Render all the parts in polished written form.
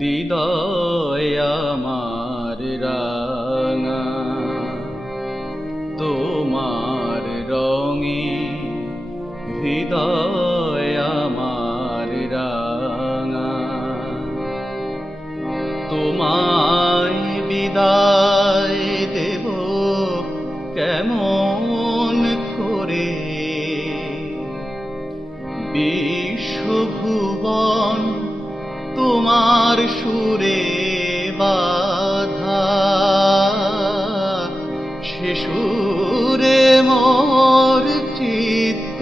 হৃদয় আমার রাঙা তোমার রঙে, হৃদয় আমার রাঙা। তোমায় বিদায় দেব কেমন করে, বিশ্বভুবন তোমার সুরে বাধা, সে সুরে মোর চিত্ত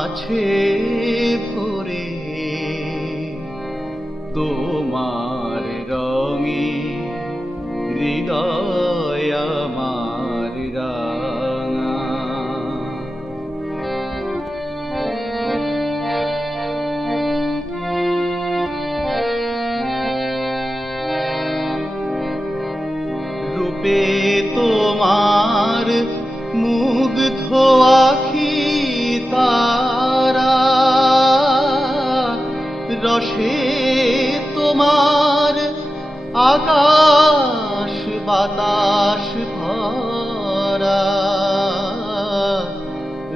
আছে পড়ে। তোমার রঙে হৃদয় আমার রাঙা। রূপে তোমার মুগ্ধ আখি তারা, রসে তোমার আকাশ বাতাস ভরা।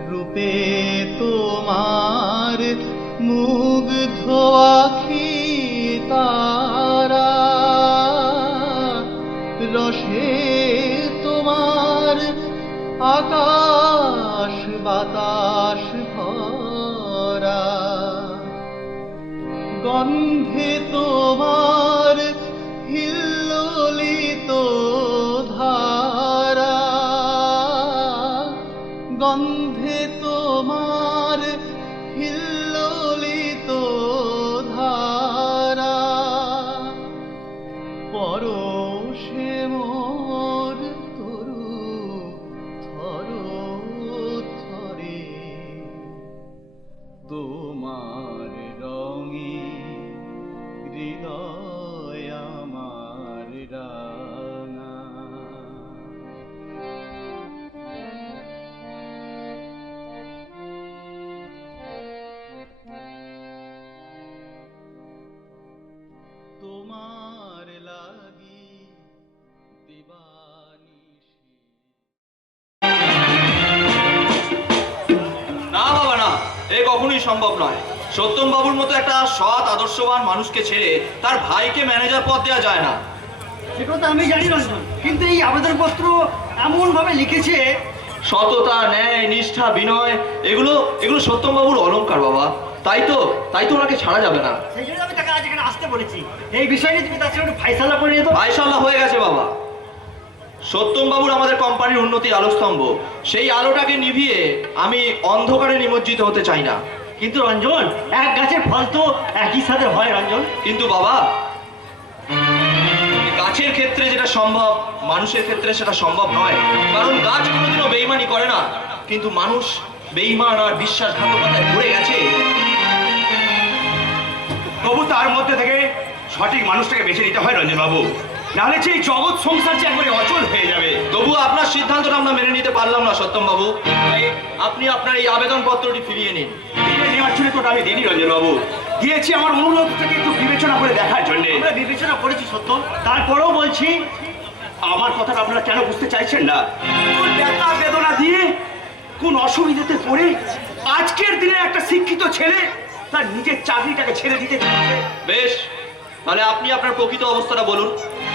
রূপে তোমার মুগ্ধ আখি তারা, রসে তোমার আকাশ বাতাস ভরা। গন্ধে তোমার হিল্লোলিত ধারা, গন্ধে তোমার হিল্লোলিত ধারা। পরশে মোর তরু থর থরে, তোমার রঙে হৃদয় আমার রাঙা। তোমার লাগি দিবানিশি। না বাবা না, এ কখনোই সম্ভব নয়। সত্যম বাবুর মতো একটা সৎ আদর্শবান মানুষকে ছেড়ে তার ভাইকে ম্যানেজার পদ দেওয়া যায় না। সে কথা আমি জানি রঞ্জন, কিন্তু এই আবেদনপত্র এমন ভাবে লিখেছে। সততা, ন্যায়, নিষ্ঠা, বিনয়, এগুলো সত্যম বাবুর অলংকার বাবা। তাই তো ওনাকে ছাড়া যাবে না। সেই জন্য আমি তাকে আজ এখানে আসতে বলেছি। এই বিষয় নিয়ে তুমি তার সঙ্গে একটু ফাইসালা করে নিয়ে তো। ফাইসালা হয়ে গেছে বাবা। সত্যম বাবুর আমাদের কোম্পানির উন্নতির আলোস্তম্ভ, সেই আলোটাকে নিভিয়ে আমি অন্ধকারে নিমজ্জিত হতে চাই না। কিন্তু রঞ্জন, এক গাছের ফল তো একই সাথে হয় রঞ্জন। কিন্তু বাবা, গাছের ক্ষেত্রে যেটা সম্ভব মানুষের ক্ষেত্রে সেটা সম্ভব নয়। কারণ গাছ কোনোদিনও বেইমানি করে না, কিন্তু মানুষ বেইমান আর বিশ্বাসঘাতকতায় পড়ে গেছে। তবু তার মধ্যে থেকে সঠিক মানুষটাকে বেছে নিতে হয় রঞ্জন বাবু, নাহলে যে এই জগৎ সংসার যে একবারে অচল হয়ে যাবে। তবু আপনার সিদ্ধান্তটা আমরা মেনে নিতে পারলাম না সত্যম বাবু। আপনি আপনার এই আবেদন পত্রটি ফিরিয়ে নিন। ফিরিয়ে নেওয়ার জন্য তো আমি দিনই রঞ্জন বাবু গিয়েছি আমার অনুরোধ থেকে একটু বিবেচনা করে দেখার জন্য। আমরা বিবেচনা করেছি সত্য, তারপরেও বলছি আমার কথাটা আপনারা কেন বুঝতে চাইছেন না? কোন ব্যথা বেদনা দিয়ে, কোন অসুবিধাতে পড়ে আজকের দিনে একটা শিক্ষিত ছেলে তার নিজের চাকরিটাকে ছেড়ে দিতে চাইছে। বেশ, তাহলে আপনি আপনার প্রকৃত অবস্থাটা বলুন।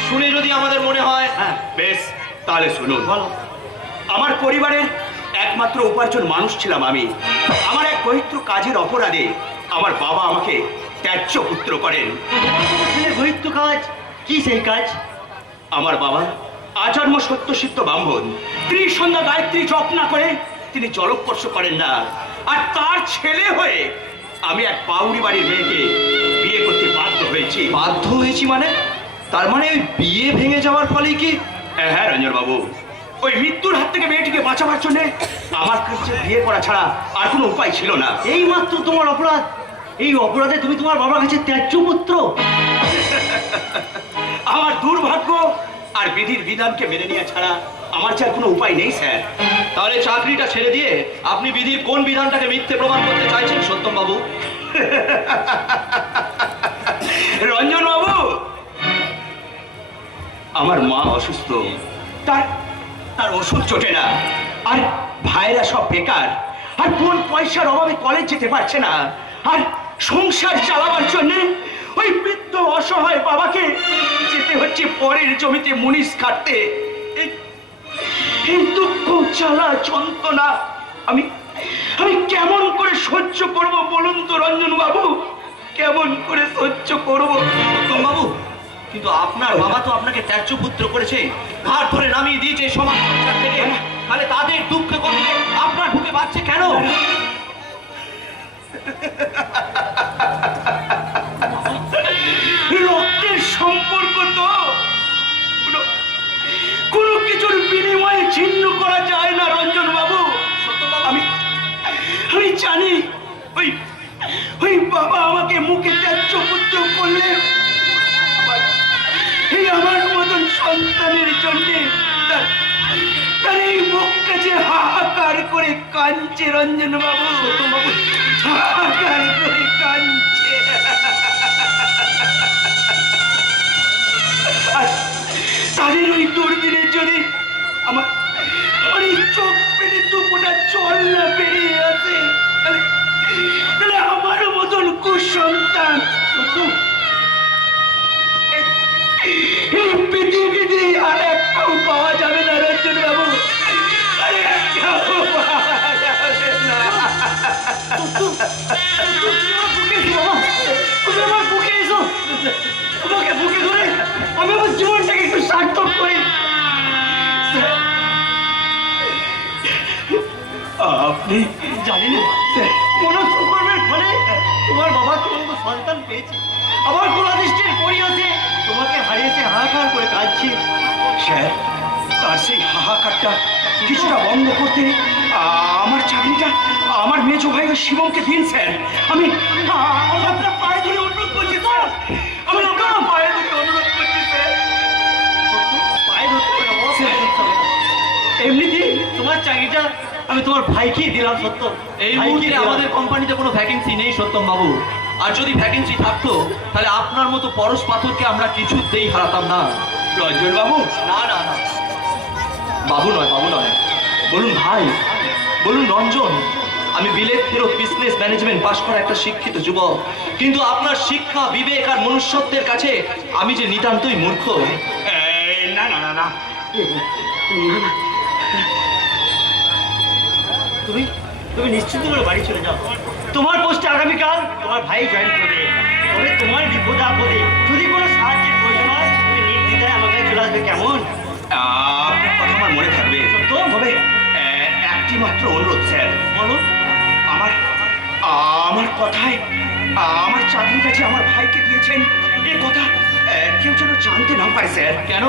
শুনে যদি আমাদের মনে হয়। হ্যাঁ বেশ, তাহলে শুনুন। বলো। আমার পরিবারের একমাত্র উপার্জন মানুষ ছিলাম আমি। আমার এক পবিত্র কাজের অপরাধে আমার বাবা আমাকে ত্যায্য পুত্র করেন। ছেলে গহিত্য কাজ কি সেই কাজ? আমার বাবা আজন্ম সত্যসিদ্ধ ব্রাহ্মণ। ত্রিসন্ধ্যা গায়ত্রী জপ না করে তিনি জলস্পর্শ করেন না। আর তার ছেলে হয়ে আমি এক বাউরি বাড়ির মেয়েকে বিয়ে করতে বাধ্য হয়েছি। বাধ্য হয়েছি মানে? তার মানে ওই বিয়ে ভেঙে যাওয়ার ফলে কি? হ্যাঁ রঞ্জন বাবু, ওই মৃত্যুর হাত থেকে মেয়েটিকে বাঁচাবার জন্য আমার কাছে বিয়ে করা ছাড়া আর কোনো উপায় ছিল না। এই মাত্র তোমার অপরাধ। এই অপরাধে তুমি তোমার বাবার কাছে ত্যায্য পুত্র। আমার দুর্ভাগ্য আর বিধির বিধানকে মেনে নেওয়া ছাড়া আমার যে আর কোনো উপায় নেই স্যার। তাহলে চাকরিটা ছেড়ে দিয়ে আপনি বিধির কোন বিধানটাকে মিথ্যে প্রমাণ করতে চাইছেন সত্যম বাবু? রঞ্জন বাবু, আমার মা অসুস্থ, তার তার ওষুধ চটে না, আর ভাইরা সব বেকার, আর বোন পয়সার অভাবে কলেজ যেতে পারছে না, আর সংসার চালাবার জন্য ওই বৃদ্ধ অসহায় বাবাকে যেতে হচ্ছে পরের জমিতে মুনিশ কাটতে। এই দুঃখ জ্বালা যন্ত্রণা আমি আমি কেমন করে সহ্য করব বলুন তো রঞ্জন বাবু, কেমন করে সহ্য করব? উত্তম বাবু, কিন্তু আপনার বাবা তো আপনাকে ত্যায্য পুত্র করেছে, ঘাট ধরে নামিয়ে দিয়েছে সমাজ সংসার থেকে, তাহলে তাদের দুঃখে কমলে আপনার বুকে বাজছে কেন? রক্তের সম্পর্ক তো কোনো কিছুর বিনিময়ে ছিন্ন করা যায় না রঞ্জন বাবু। আমি আমি জানি ওই ওই বাবা আমাকে মুখে ত্যায্য পুত্র করলে এই আমার মতন সন্তানের জন্য তার এই মুখটা যে হাহাকার করে কাঁদছে রঞ্জন বাবু, হাহাকার করে কাঁদছে। আর তাদের ওই দুর্দিনের যদি আমার আমার এই চোখ পেটে দুপুরটা জল না বেরিয়ে আসে, তাহলে আমার মতন কুসন্তান এই পৃথিবীতে আর একটাও পাওয়া যাবে না রঞ্জন বাবু, আর একটাও পাওয়া যাবে না। তুমি আমার বুকে এসো, তোমাকে বুকে ধরে আমি আমার জীবনটাকে একটু সার্থক করি। আপনি জানি না মনস্কর্মের ফলে তোমার বাবা তোমার মতো সন্তান পেয়েছে, আবার কোন দৃষ্টির পরিহাসে তোমাকে হারিয়েছে হাহাকার করে কাঁদছি। স্যার, তার সেই হাহাকারটা কিছুটা বন্ধ করতে আমার চাকরিটা আমার মেজো ভাই শিবমকে দিন স্যার। আমি আপনার পায়ে ধরে অনুরোধ করছি স্যার, আমি আপনার পায়ে ধরে অনুরোধ করছি স্যার। পায়ে ধরতে হবে না, এমনিতে তোমার চাকরিটা আমি তোমার ভাইকেই দিলাম। সত্য, এই মুহূর্তে আমাদের কোম্পানিতে কোনো ভ্যাকেন্সি নেই সত্যম বাবু, আর যদি ভ্যাকেন্সি থাকতো তাহলে আপনার মতো পরশ পাথরকে আমরা কিছুতেই হারাতাম না। রঞ্জন বাবু, না না না, বাবু নয়, বাবু নয়, বলুন ভাই, বলুন রঞ্জন। আমি বিলেত ফেরত বিজনেস ম্যানেজমেন্ট পাশ করা একটা শিক্ষিত যুবক, কিন্তু আপনার শিক্ষা বিবেক আর মনুষ্যত্বের কাছে আমি যে নিতান্তই মূর্খ। না না না না, তুমি তুমি নিশ্চিন্ত করে বাড়ি চলে যাও। তোমার পোস্টে আগামীকাল তোমার ভাই জয়েন করবে। তবে তোমার বিপদ আপদে যদি কোনো সাহায্যের প্রয়োজন হয় তুমি নির্দ্বিধায় আমাকে চলে আসবে, কেমন? আপনার কথা আমার মনে থাকবে। তো তবে একটি মাত্র অনুরোধ স্যার, বলো। আমার আমার কথায় আমার চাকরিটা যে আমার ভাইকে দিয়েছেন এ কথা কেউ যেন জানতে না পারে স্যার। কেন?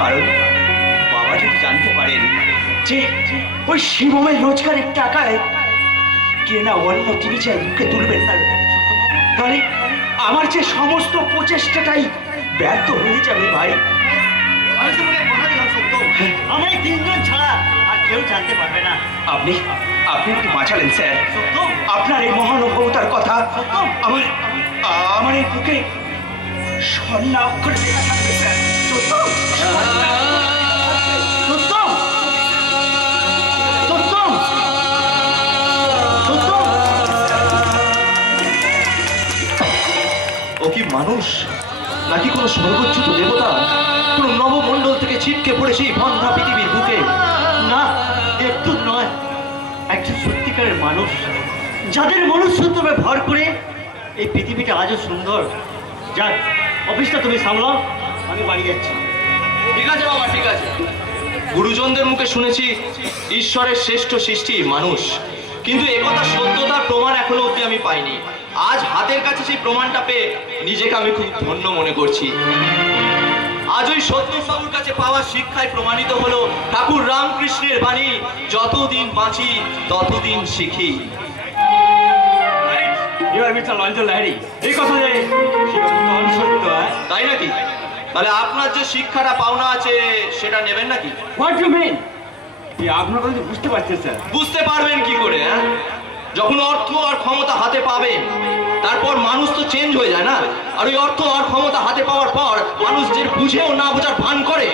কারণ বাবা যদি জানতে পারেন যে ওই শিবমের রোজগারের টাকায় কেনা অন্য তিনি চাই মুখে তুলবেন না, তাহলে আমার যে সমস্ত প্রচেষ্টাটাই ব্যর্থ হয়ে যাবে ভাই। আমি তোমাকে কথা দিলাম সত্য, আমরা এই তিনজন ছাড়া আর কেউ জানতে পারবে না। আপনি আপনি একটু বাঁচালেন স্যার। সত্য, আপনার এই মহানুভবতার কথা আমার আমার এই বুকে স্বর্ণ অক্ষরে লেখা থাকবে স্যার। সত্য, সত্যম, সত্যম, সত্যম। ও কি মানুষ নাকি কোনো সর্বোচ্চত দেবতা, কোনো নবমণ্ডল থেকে ছিটকে পড়েছে এই বন্ধা পৃথিবীর বুকে? না, একটু নয়, একজন সত্যিকারের মানুষ, যাদের মনুষ্যত্বে ভর করে এই পৃথিবীটা আজও সুন্দর। যাক, অফিসটা তুমি সামলাও, আমি বাড়ি যাচ্ছি। ঠিক আছে বাবা, ঠিক আছে। গুরুজনদের মুখে শুনেছি ঈশ্বরের শ্রেষ্ঠ সৃষ্টি মানুষ, কিন্তু একথা সত্যতার প্রমাণ এখনো অব্দি আমি পাইনি। আজ হাতের কাছে সেই প্রমাণটা পেয়ে নিজেকে আমি খুব ধন্য মনে করছি। আজ ওই সত্যবাবুর কাছে পাওয়া শিক্ষায় প্রমাণিত হলো ঠাকুর রামকৃষ্ণের বাণী, যতদিন বাঁচি ততদিন শিখি। এই কথা যে সত্য, তাই নাকি? তাহলে আপনার যে শিক্ষাটা পাওনা আছে সেটা নেবেন নাকি? What you mean? আপনারা তো বুঝতে পারছেন স্যার। বুঝতে পারবেন কি করে? যখন অর্থ আর ক্ষমতা হাতে পাবেন তারপর মানুষ তো চেঞ্জ হয়ে যায় না? আর ওই অর্থ আর ক্ষমতা হাতে পাওয়ার পর মানুষ যে বুঝেও না বোঝার ভান করে।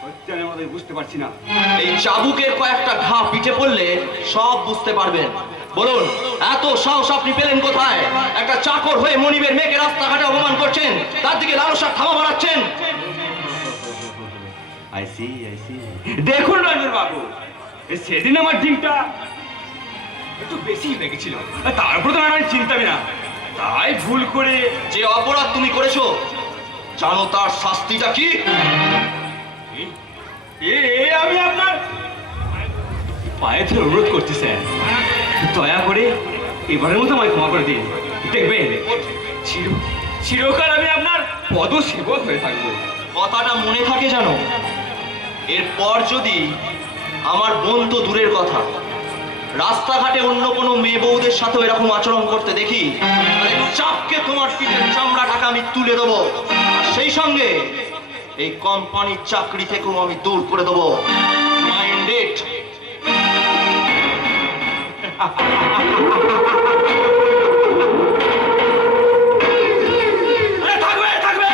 সত্যি আমি আমাদের বুঝতে পারছি না। এই চাবুকের কয়েকটা ঘা পিঠে পড়লে সব বুঝতে পারবেন। বলুন, এত সাহস আপনি পেলেন কোথায়? একটা চাকর হয়ে মনিবের মেয়েকে রাস্তাঘাটে অপমান করছেন, তার দিকে লালসার থামা মারাচ্ছেন। I see. দেখুন রঞ্জন বাবু, সেদিন আমার ডিমটা একটু বেশি লেগেছিল, তারপর তো আমি চিন্তামি না, তাই ভুল করে। যে অপরাধ তুমি করেছো জানো তার শাস্তিটা কি? আমি আপনার পায়ে ধরে অনুরোধ করছি স্যার, দয়া করে এবারের মতো আমায় ক্ষমা করে দিন। দেখবেন চিরকাল আমি আপনার পদসেবক হয়ে থাকবো। কথাটা মনে থাকে জানো? এরপর যদি আমার বোন তো দূরের কথা, রাস্তাঘাটে অন্য কোনো মেয়ে বউদের সাথে এরকম আচরণ করতে দেখি, তাহলে চাপকে তোমার পিঠের চামড়াটাকে আমি তুলে দেবো, আর সেই সঙ্গে এই কোম্পানির চাকরি থেকেও আমি দূর করে দেবো। মাইন্ডেড। থাকবে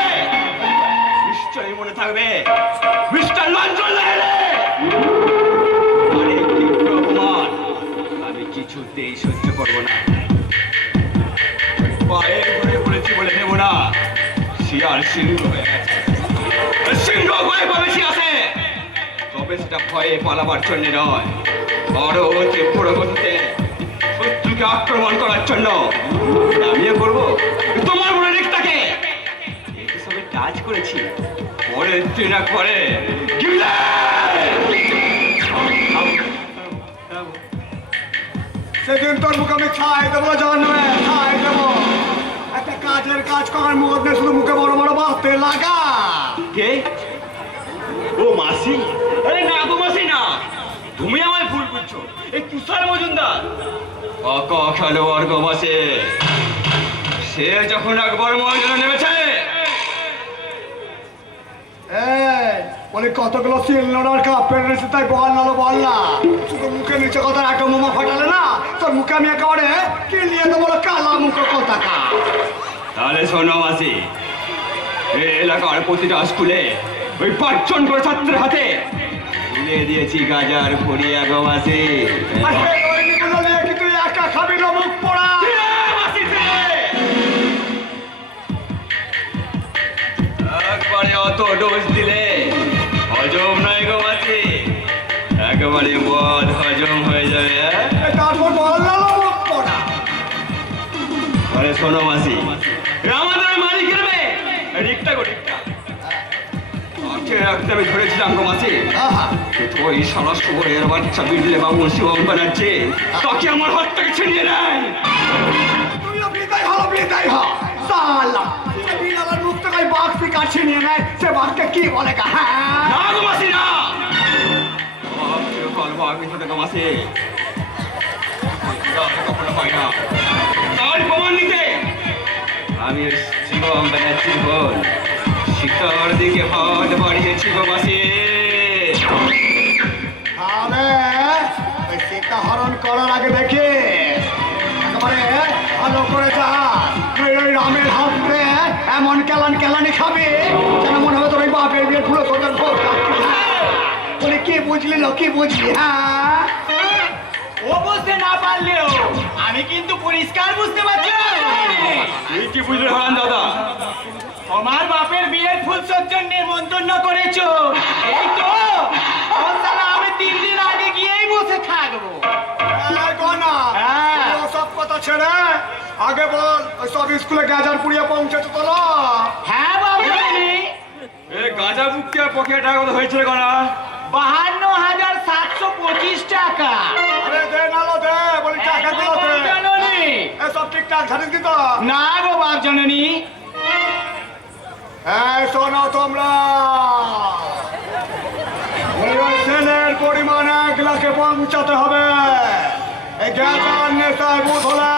নিশ্চয়ই মনে থাকবে মিস্টার লঞ্চন লাহিড়ী। অনেক তীব্র অপমান আমি কিছুতেই সহ্য করবো না। পায়ে ধরে বলেছি বলে নেব না। শিয়াল সিংহ হয়ে গেছে, সিংহ ভয়ে বেশি আছে, তবে সেটা ভয়ে পালাবার জন্য নয়, বড় তীব্র গতিতে শত্রুকে আক্রমণ করার জন্য। আমিও করবো তোমার মনে রিক্তাকে সবে কাজ করেছি, পরে দিনা করে সেদিন তোর মুখে আমি ছাই দেবো, জানবে ছাই দেবো। একটা কাজের কাজ করার মধ্যে শুধু মুখে বড় বড় বাঁধতে লাগা। কে? ও মাসি? আরে না গো মাসি না, তুমি আমায় ভুল বুঝছো। এই তুষার মজুমদার খেলোয়াড় গো মাসি, সে যখন একবার ময়দানে নেমেছে। বলে কতগুলো সিলিন্ডার কাপ পেরেছে, তাই বল না বল না, শুধু মুখে নিচে কথা একটা মোমো ফাটালে না, তোর মুখে আমি একেবারে কি নিয়ে দেবো কালা মুখে কথা কা। তাহলে শোনো মাসি, এই এলাকার প্রতিটা স্কুলে ওই 5 জন করে ছাত্রের হাতে তুলে দিয়েছি গাজার পুরিয়া গো মাসি। তুই একা খাবি না মুখ পোড়া। একবারে অত ডোজ দিলে হজম নয় গো মাসি, একেবারে বদ হজম হয়ে যাবে। তারপর বল না মুখ পোড়া। আরে শোনো মাসি, আমাদের মালিকের মেয়ে রিক্তা গো রিক্তা, রাখতে আমি ধরেছিলাম গো মাসি। তো ওই সারা শহরের বাচ্চা বিড়লে বাবু শিবম বানাচ্ছে, তাকে আমার হাত থেকে ছিনিয়ে নেয়। তুই বিদায় হলো বিদায় হ সালা। বিড়ালের মুখ থেকে বাঘ পিকা ছিনিয়ে নেয়, সে বাঘকে কি বলে কা? না গো মাসি না, চিরকাল বাঘ মিশে থাকে মাসি, কখনো হয় না। তার প্রমাণ নিতে আমি শিবম বানাচ্ছি বল, শিকার দিকে হাত বাড়িয়েছি গো মাসি। আরে ওই সীতা হরণ করার আগে দেখে একেবারে ভালো করে যা, তুই ওই রামের হাতে এমন কেলানি খাবি যেন মনে হবে তোর ওই বাপের বিয়ে পুরো তোদের ভোগ খাচ্ছিস। বলে কি বুঝলি লো, কি বুঝলি? হ্যাঁ, ও বুঝতে না পারলেও আমি কিন্তু পরিষ্কার বুঝতে পারছি। তুই কি বুঝলি হারান দাদা? তোমার বাপের বিয়ের ফুলসজ্জার নেমন্তন্ন করেছো, এই তো আমি 3 দিন আগে গিয়েই বসে থাকবো। সব কথা ছেড়ে আগে বল ওই সব স্কুলে গাজার পুড়িয়ে পৌঁছেছে তো? হ্যাঁ বাবু, এই গাঁজা বুকটা পকেট টাকা কত হয়েছিল গনা? 52,725 টাকা। আরে দে নালো দে, বলি টাকা গুলো দে। জননী, সব ঠিকঠাক জানিস কি তো? না গো বাপ জননী। এই শোনো তোমরা, সেলের পরিমাণ 1 লাখে পৌঁছাতে হবে। এই গ্যাজার নেশায় বুধ হলে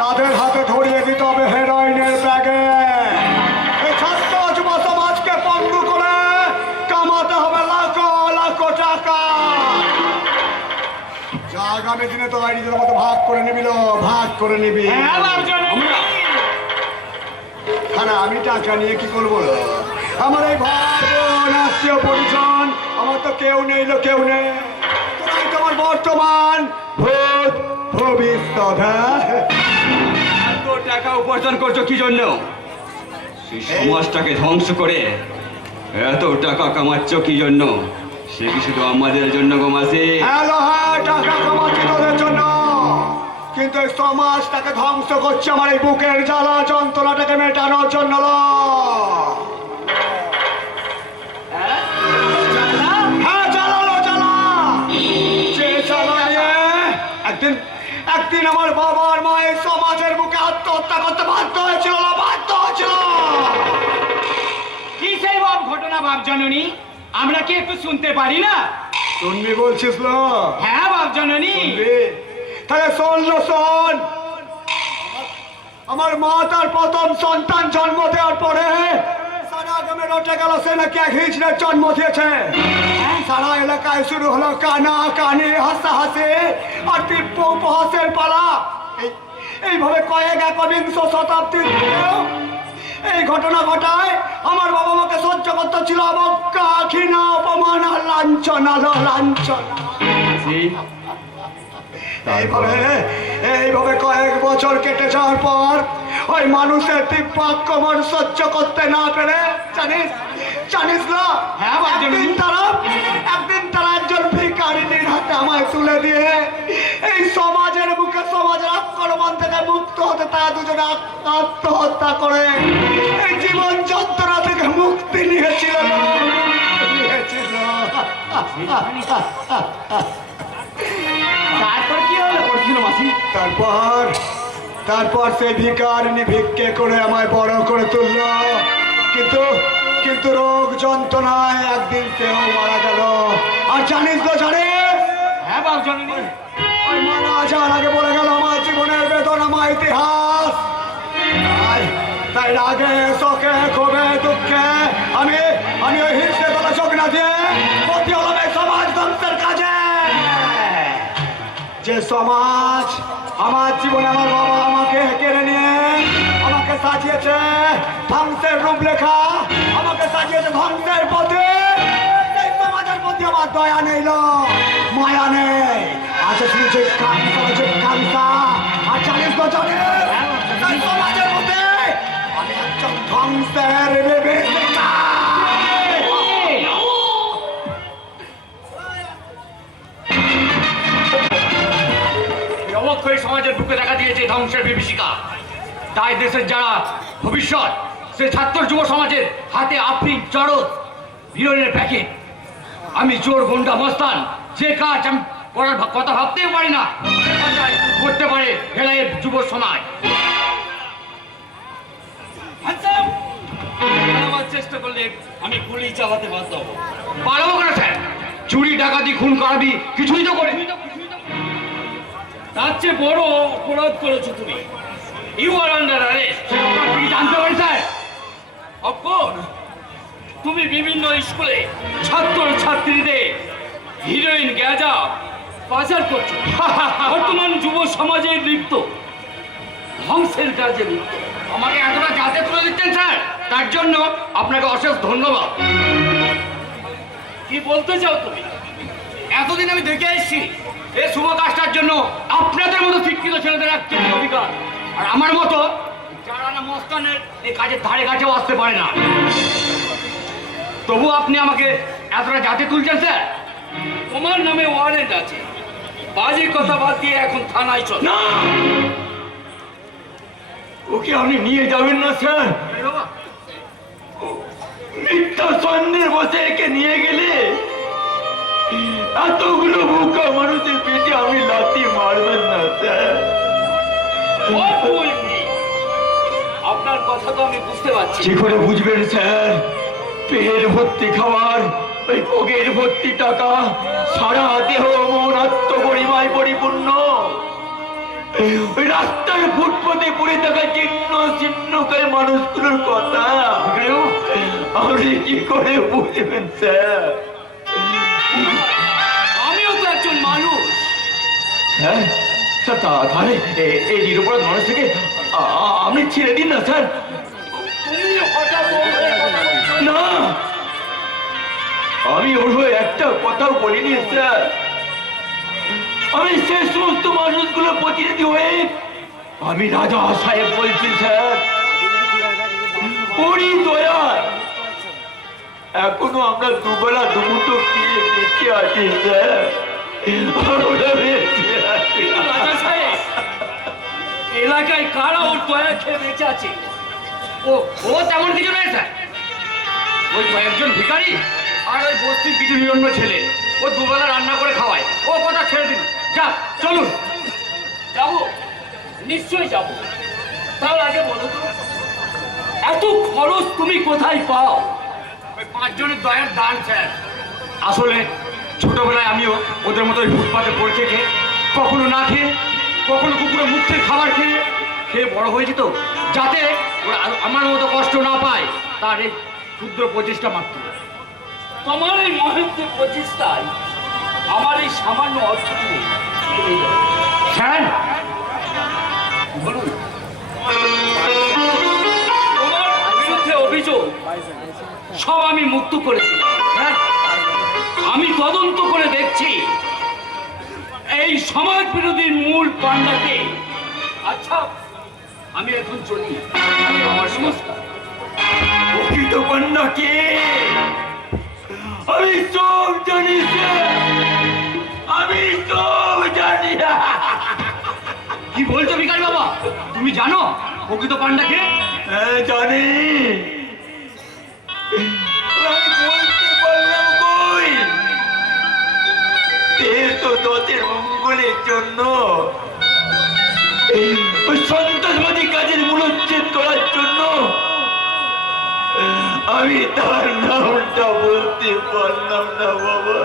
তাদের হাতে ধরিয়ে দিতে হবে হেরোইনের ব্যাগে। এই ছাত্র যুব সমাজকে পঙ্গু করে কামাতে হবে লাখো লাখো টাকা। যা আগামী দিনে তো এই নিজের মতো ভাগ করে নিবি লো, ভাগ করে নিবি। হ্যাঁ বাবজননী। হ্যাঁ, আমি টাকা নিয়ে কি করবো লো? আমার এই ভাই বোন আত্মীয় পরিজন আমার তো কেউ নেই লো, কেউ নেই। তোরাই তো আমার বর্তমান ভূত ভবিষ্যৎ। হ্যাঁ, এত টাকা উপার্জন করছো কি জন্য? সেই সমাজটাকে ধ্বংস করে এত টাকা কামাচ্ছ কি জন্য? সে কি শুধু আমাদের জন্য গো মাসি? হ্যালো, হ্যাঁ, টাকা কামাচ্ছি তোদের জন্য, কিন্তু এই সমাজটাকে ধ্বংস করছে আমার এই বুকের জ্বালা যন্ত্রণাটাকে মেটানোর জন্য লো। হ্যাঁ, জ্বালালো জ্বালা, যে জ্বালায় একদিন আমার বাবার মায়ের সমাজের বুকে আত্মহত্যা করতে বাধ্য হয়েছিল, বাধ্য হয়েছিল। কি সেই বাপ ঘটনা বাবজননী? আমরা কি একটু শুনতে পারি না? শুনবি বলছিস লো? হ্যাঁ বাবজননী। শুনবি? তাহলে শোন লো, শোন। আমার মা তার প্রথম সন্তান জন্ম দেওয়ার পরে সারা গ্রামে রটে গেল সে নাকি এক হিজড়ের জন্ম দিয়েছে। সারা এলাকায় শুরু হলো কানা কানি, হাসাহাসি আর তীব্র উপহাসের পালা। এইভাবে কয়েক একবিংশ শতাব্দীর এই ঘটনা ঘটায় আমার বাবা মাকে সহ্য করতে ছিল অবজ্ঞা, ঘৃণা, অপমান আর লাঞ্ছনা, লাঞ্ছনা। এইভাবে কয়েক বছর কেটে যাওয়ার পর ওই মানুষের তীব্র আক্রমণ সহ্য করতে না পেরে জানিস না, একদিন তারা একজন ভিখারিনীর হাতে আমায় তুলে দিয়ে এই সমাজের বুকে সমাজের আক্রমণ থেকে মুক্ত হতে তারা দুজনে আত্মহত্যা করে এই জীবন যন্ত্রণা থেকে মুক্তি নিয়েছিল। তারপর কি হলো করছিল মাসি? তারপর সেই ভিখারিনী ভিক্ষে করে আমায় বড় করে তুলল, কিন্তু রোগ যন্ত্রণায় একদিন সেও মারা গেল। আর জানিস তো, জানিস? হ্যাঁ বাবজননী। ওই মারা যাওয়ার আগে বলে গেল আমার জীবনের বেদনা, আমার ইতিহাস। তাই রাগে, শোকে, ক্ষোভে, দুঃখে আমি ওই হিংসে তোলা চোখ না দিয়ে প্রতি হলাম এই সমাজ ধ্বংসের কাজে। যে সমাজ আমার জীবনে আমার বাবা আমাকে কেড়ে নিয়ে আমাকে সাজিয়েছে ধ্বংসের রূপরেখা, আমাকে সাজিয়েছে ধ্বংসের পথে, সেই সমাজের প্রতি আমার দয়া নেই লো, মায়া নেই। আছে শুধু জিজ্ঞাসা। আর জানিস তো, জানিস সেই সমাজের মধ্যে আমি একজন ধ্বংসের বিভীষিকা। অবক্ষয় সমাজের বুকে দেখা দিয়েছে ধ্বংসের বিভীষিকা। তাই দেশের যারা ভবিষ্যৎ, সে ছাত্র যুব সমাজের হাতে আফিম, চরস, হিরোইনের প্যাকেট। আমি চোর, গুন্ডা, মস্তান, যে কাজ আমি করার কথা ভাবতেই পারি না করতে পারে হেলায়ের যুব সমাজ। আমার চেষ্টা করলে আমি গুলি চালাতে বাধ্য হবো। পারবো কেন স্যার? চুরি, ডাকাতি, খুন, করাবি কিছুই তো করে। তার চেয়ে বড় অপরাধ করেছো তুমি। You are under arrest. জানতে পারি স্যার? অফকোর্স। তুমি বিভিন্ন স্কুলে ছাত্র ছাত্রীদের হিরোইন, গ্যাজা পাচার করছো। বর্তমান যুব সমাজে লিপ্ত, ধ্বংসের কাজে লিপ্ত। আমাকে এতটা যাতে তুলে দিচ্ছেন স্যার, তার জন্য আপনাকে অশেষ ধন্যবাদ। কি বলতে চাও তুমি? এতদিন আমি দেখে এসেছি এই শুভ কাজটার জন্য আপনাদের মতো শিক্ষিত ছেলেদের একটি অধিকার, আর আমার মতো যারা না মস্তানের এই কাজের ধারে কাছেও আসতে পারে না। তবু আপনি আমাকে এতটা যাতে তুলছেন স্যার? তোমার নামে ওয়ারেন্ট আছে, বাজে কথা বাদ দিয়ে এখন থানায় চল। না, ওকে আপনি নিয়ে যাবেন না স্যার। মিথ্যা সন্দেহ বসে একে নিয়ে গেলে এতগুলো বোকা মানুষের পেটে আমি লাথি মারবেন না স্যার। আপনার কথা তো আমি বুঝতে পারছি। কি করে বুঝবেন স্যার? পেট ভর্তি খাবার, ওই পকেট ভর্তি টাকা, সারা দেহ মন আত্মপরিমায় পরিপূর্ণ। ওই রাস্তায় ফুটপাতে পড়ে থাকা চিহ্ন চিহ্নকায় মানুষগুলোর কথা আপনি কি করে বুঝবেন স্যার? আমিও তো একজন মানুষ, হ্যাঁ স্যার তাহলে এই নিরপরাধ মানুষ থেকে আপনি ছেড়ে দিন না স্যার। তুমি হঠাৎ না, আমি ওর হয়ে একটা কথাও বলিনি স্যার। আমি সে সমস্ত মানুষগুলো প্রতিনিধি হয়ে আমি রাজা সাহেব বলছি স্যার। ওরই দয়া এখনো আমরা দুবেলা দুমুঠো খেয়ে বেঁচে আছি স্যার। আমরা বেঁচে আছি। রাজা সাহেব, এলাকায় কারা ওর দয়া খেয়ে বেঁচে আছে? ও ও তেমন কিছু নয় স্যার। ওই কয়েকজন ভিখারি আর ওই বস্তির কিছু নিরন্ন ছেলে ও দুবেলা রান্না করে খাওয়ায়। ও কথা ছেড়ে দিন, যা চলুন। যাবো, নিশ্চয়ই যাবো। তার আগে বলো তো, এত খরচ তুমি কোথায় পাও? ওই 5 জনের দয়ার দান স্যার। আসলে ছোটবেলায় আমিও ওদের মতো ফুটপাতে পড়ে থেকে কখনো না খেয়ে কখনো কুকুরের মুখ থেকে খাবার খেয়ে খেয়ে বড় হয়েছি, তো যাতে ওরা আমার মতো কষ্ট না পায় তার এই ক্ষুদ্র প্রচেষ্টা মাত্র। তোমার এই মহেন্দ্র প্রচেষ্টায় আমার এই সামান্য অর্থটুকু স্যার বলুন। তোমার বিরুদ্ধে অভিযোগ সব আমি মুক্ত করে দিলাম। হ্যাঁ, আমি তদন্ত করে দেখছি এই সমাজ বিরোধীর মূল পান্ডাকে। আচ্ছা, আমি এখন চলি। আমার নমস্কার। প্রকৃত পান্ডাকে আমি সব জানি স্যার, আমি সব জানি। কি বলছো ভিখারি বাবা? তুমি জানো প্রকৃত পান্ডাকে? হ্যাঁ জানি। আমি বলতে পারলাম কই? দেশ ও দশের মঙ্গলের জন্য ওই সন্ত্রাসবাদী কাজের মূলোচ্ছেদ করার জন্য আমি তার নামটা বলতে পারলাম না বাবা।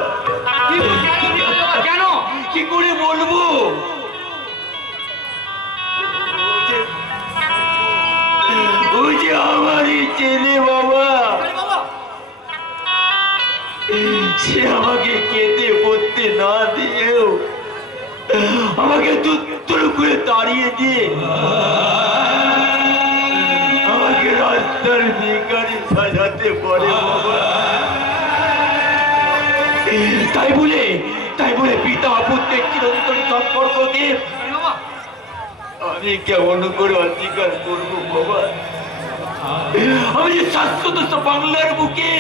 কেন? কি করে বলবো? ওই যে আমারই ছেলে বাবা, সে আমাকে খেতে পড়তে না দিয়েও আমাকে দুত্তর করে তাড়িয়ে দিয়ে আমাকে রাস্তার ভিখারি সাজাতে পারে বাবা। তাই বলে পিতা পুত্রের চিরন্তন সম্পর্ককে আমি কেমন করে অস্বীকার করবো বাবা? আমি যে শাশ্বত বাংলার বুকে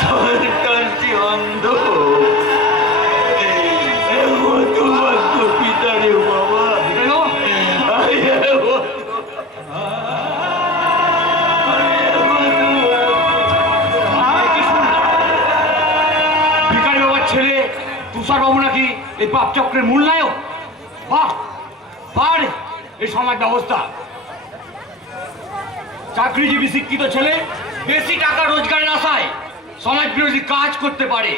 সন্তানটি অন্ধ মধুবাদ্য পিতারে বাবা। ভিখারি বাবার ছেলে তুষার বাবু নাকি এই পাপ চক্রের মূল নায়ক? বাহ, পারে এই সমাজ ব্যবস্থা। চাকরিজীবী শিক্ষিত ছেলে বেশি টাকা রোজগারের আশায় সমাজ বিরোধী কাজ করতে পারে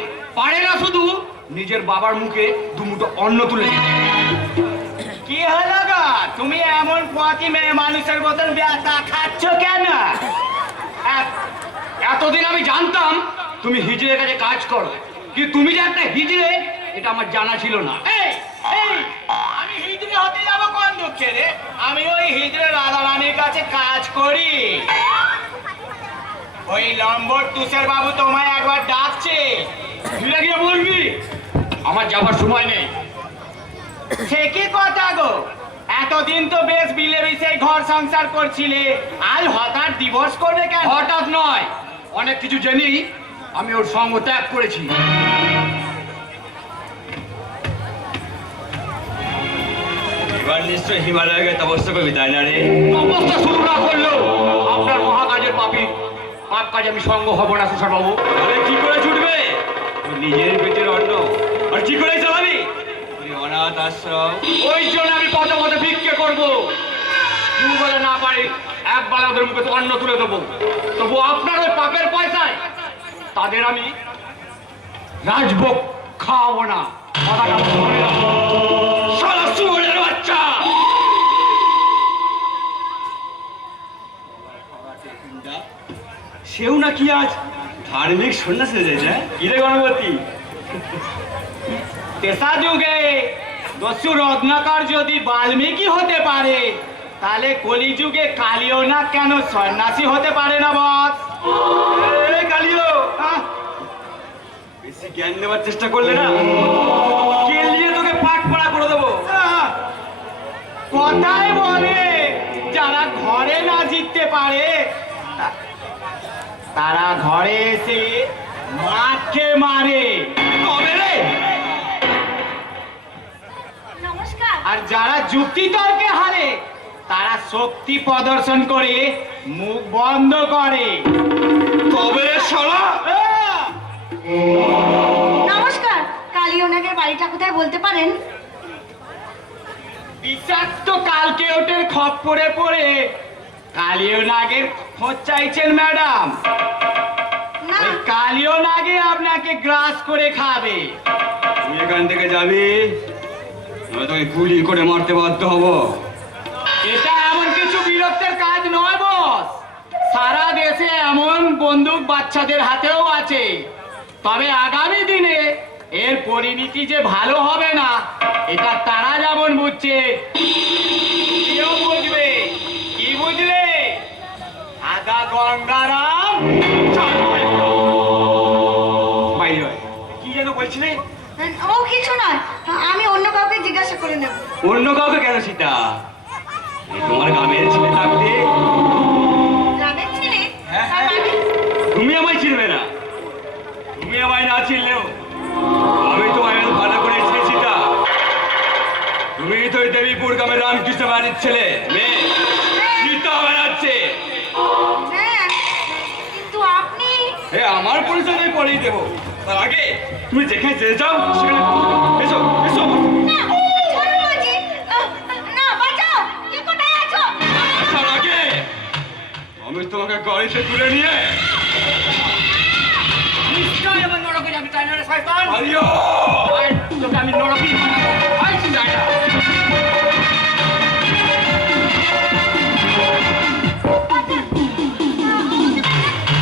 না, শুধু নিজের বাবার মুখে দুমুঠো অন্ন তুলে দিতে। কি হলো গো? তুমি এমন পথি মেয়ে মানুষের মতন ব্যথা খাচ্ছ কেন? এতদিন আমি জানতাম তুমি হিজড়ের কাছে কাজ করো, কিন্তু তুমি যে একটা হিজড়ে এটা আমার জানা ছিল না। আমি হিজড়ে হতে যাবো কোন দুঃখে রে? আমি ওই হিজড়ে রাধা রানীর কাছে কাজ করি। ওই লম্বর তুষার বাবু তোমায় একবার ডাকছে। ফিরে গিয়ে বলবি আমার যাবার সময় নেই। সে কি কথা গো? এতদিন তো বেশ মিলেমিশে ঘর সংসার করছিলে, আজ হঠাৎ ডিভোর্স করবে কেন? হঠাৎ নয়, অনেক কিছু জেনেই আমি ওর সঙ্গ ত্যাগ করেছি। এবার নিশ্চয় হিমালয়ে গিয়ে তপস্যা করবি, তাই না রে? অবস্থা শুরু না করলেও আপনার মহাকাজের পাপ কাজে আমি সঙ্গ হব না তুষার বাবু। তাহলে কি করে ছুটবে? নিজের পেটের অন্ন আর কি করে চালাবি? অনাথ আশ্রম। ওই জন্য আমি পথে পথে ভিক্ষে করবো। দুবেলা না পারি একবেলা ওদের মুখে তো অন্ন তুলে দেবো। তবু আপনার ওই পাপের পয়সায় তাদের আমি রাজভোগ খাওয়াবো না। কথাটা মনে রাখো। শালা শুয়োরের বাচ্চা! সেও নাকি আজ ধার্মিক সন্ন্যাসী হয়ে যায়। কি রে গণপতি, তেসা যুগে দস্যু রত্নাকর যদি বাল্মীকি হতে পারে, তাহলে কলিযুগে কালিও না কেন সন্ন্যাসী হতে পারে না বস? কালিও আহ, বেশি জ্ঞান দেওয়ার চেষ্টা করলে না, কেলিয়ে তোকে পাট পড়া করে দেবো। আহ, কথায় বলে যারা ঘরে না জিততে পারে তারা ঘরে এসে মাঠে মারে। কবে রে? নমস্কার। আর যারা যুক্তি তর্কে হারে তারা শক্তি প্রদর্শন করে মুখ বন্ধ করে। কবে রে শালা? আহ! নমস্কার, কালিওনাগের বাড়িটা কোথায় বলতে পারেন? বিষাক্ত কালকে ওটের খপ্পরে পড়ে কালিও নাগের খোঁজ চাইছেন ম্যাডাম? না, ওই কালিও নাগে আপনাকে গ্রাস করে খাবে। তুই এখান থেকে যাবি, নয়তো আমি গুলি করে মারতে বাধ্য হব। এটা এমন কিছু বিরক্তের কাজ নয় বস, সারা দেশে এমন বন্দুক বাচ্চাদের হাতেও আছে। তবে আগামী দিনে এর পরিণতি যে ভালো হবে না এটা তারা যেমন বুঝছে কেউ বুঝবে। কি বুঝলে? আগা গঙ্গারাম বাইরে হয়। কি যেন বলছিলে? ও কিছু নয়, আমি অন্য কাউকে জিজ্ঞাসা করে নেব। অন্য কাউকে কেন সীতা? এই তোমার গ্রামের ছেলে থাকতে গ্রামের ছেলে? হ্যাঁ, আর আমি? তুমি আমায় চিনবে না। তুমি আমায় না চিনলেও আমি তোমায় ভালো করে চিনি সীতা। তুমি তো ওই দেবীপুর গ্রামের রামকৃষ্ণ বাড়ির ছেলে মেয়ে সীতা বেড়াচ্ছে। হ্যাঁ, কিন্তু আপনি? আমার পরিচয় আমি পরেই দেবো। তার আগে তুমি যেখানে যেতে চাও সেখানে এসো এসো। না, ছাড়ো বলছি। না, বাঁচাও। কে কোথায় আছো? তার আগে আমি তোমাকে গাড়িতে তুলে নিয়ে নিশ্চয় এবার নরকে যাবি, তাই না রে শয়তান? আইও। আয়, তোকে আমি নরকেই বানাবো। আয়, তুই যা।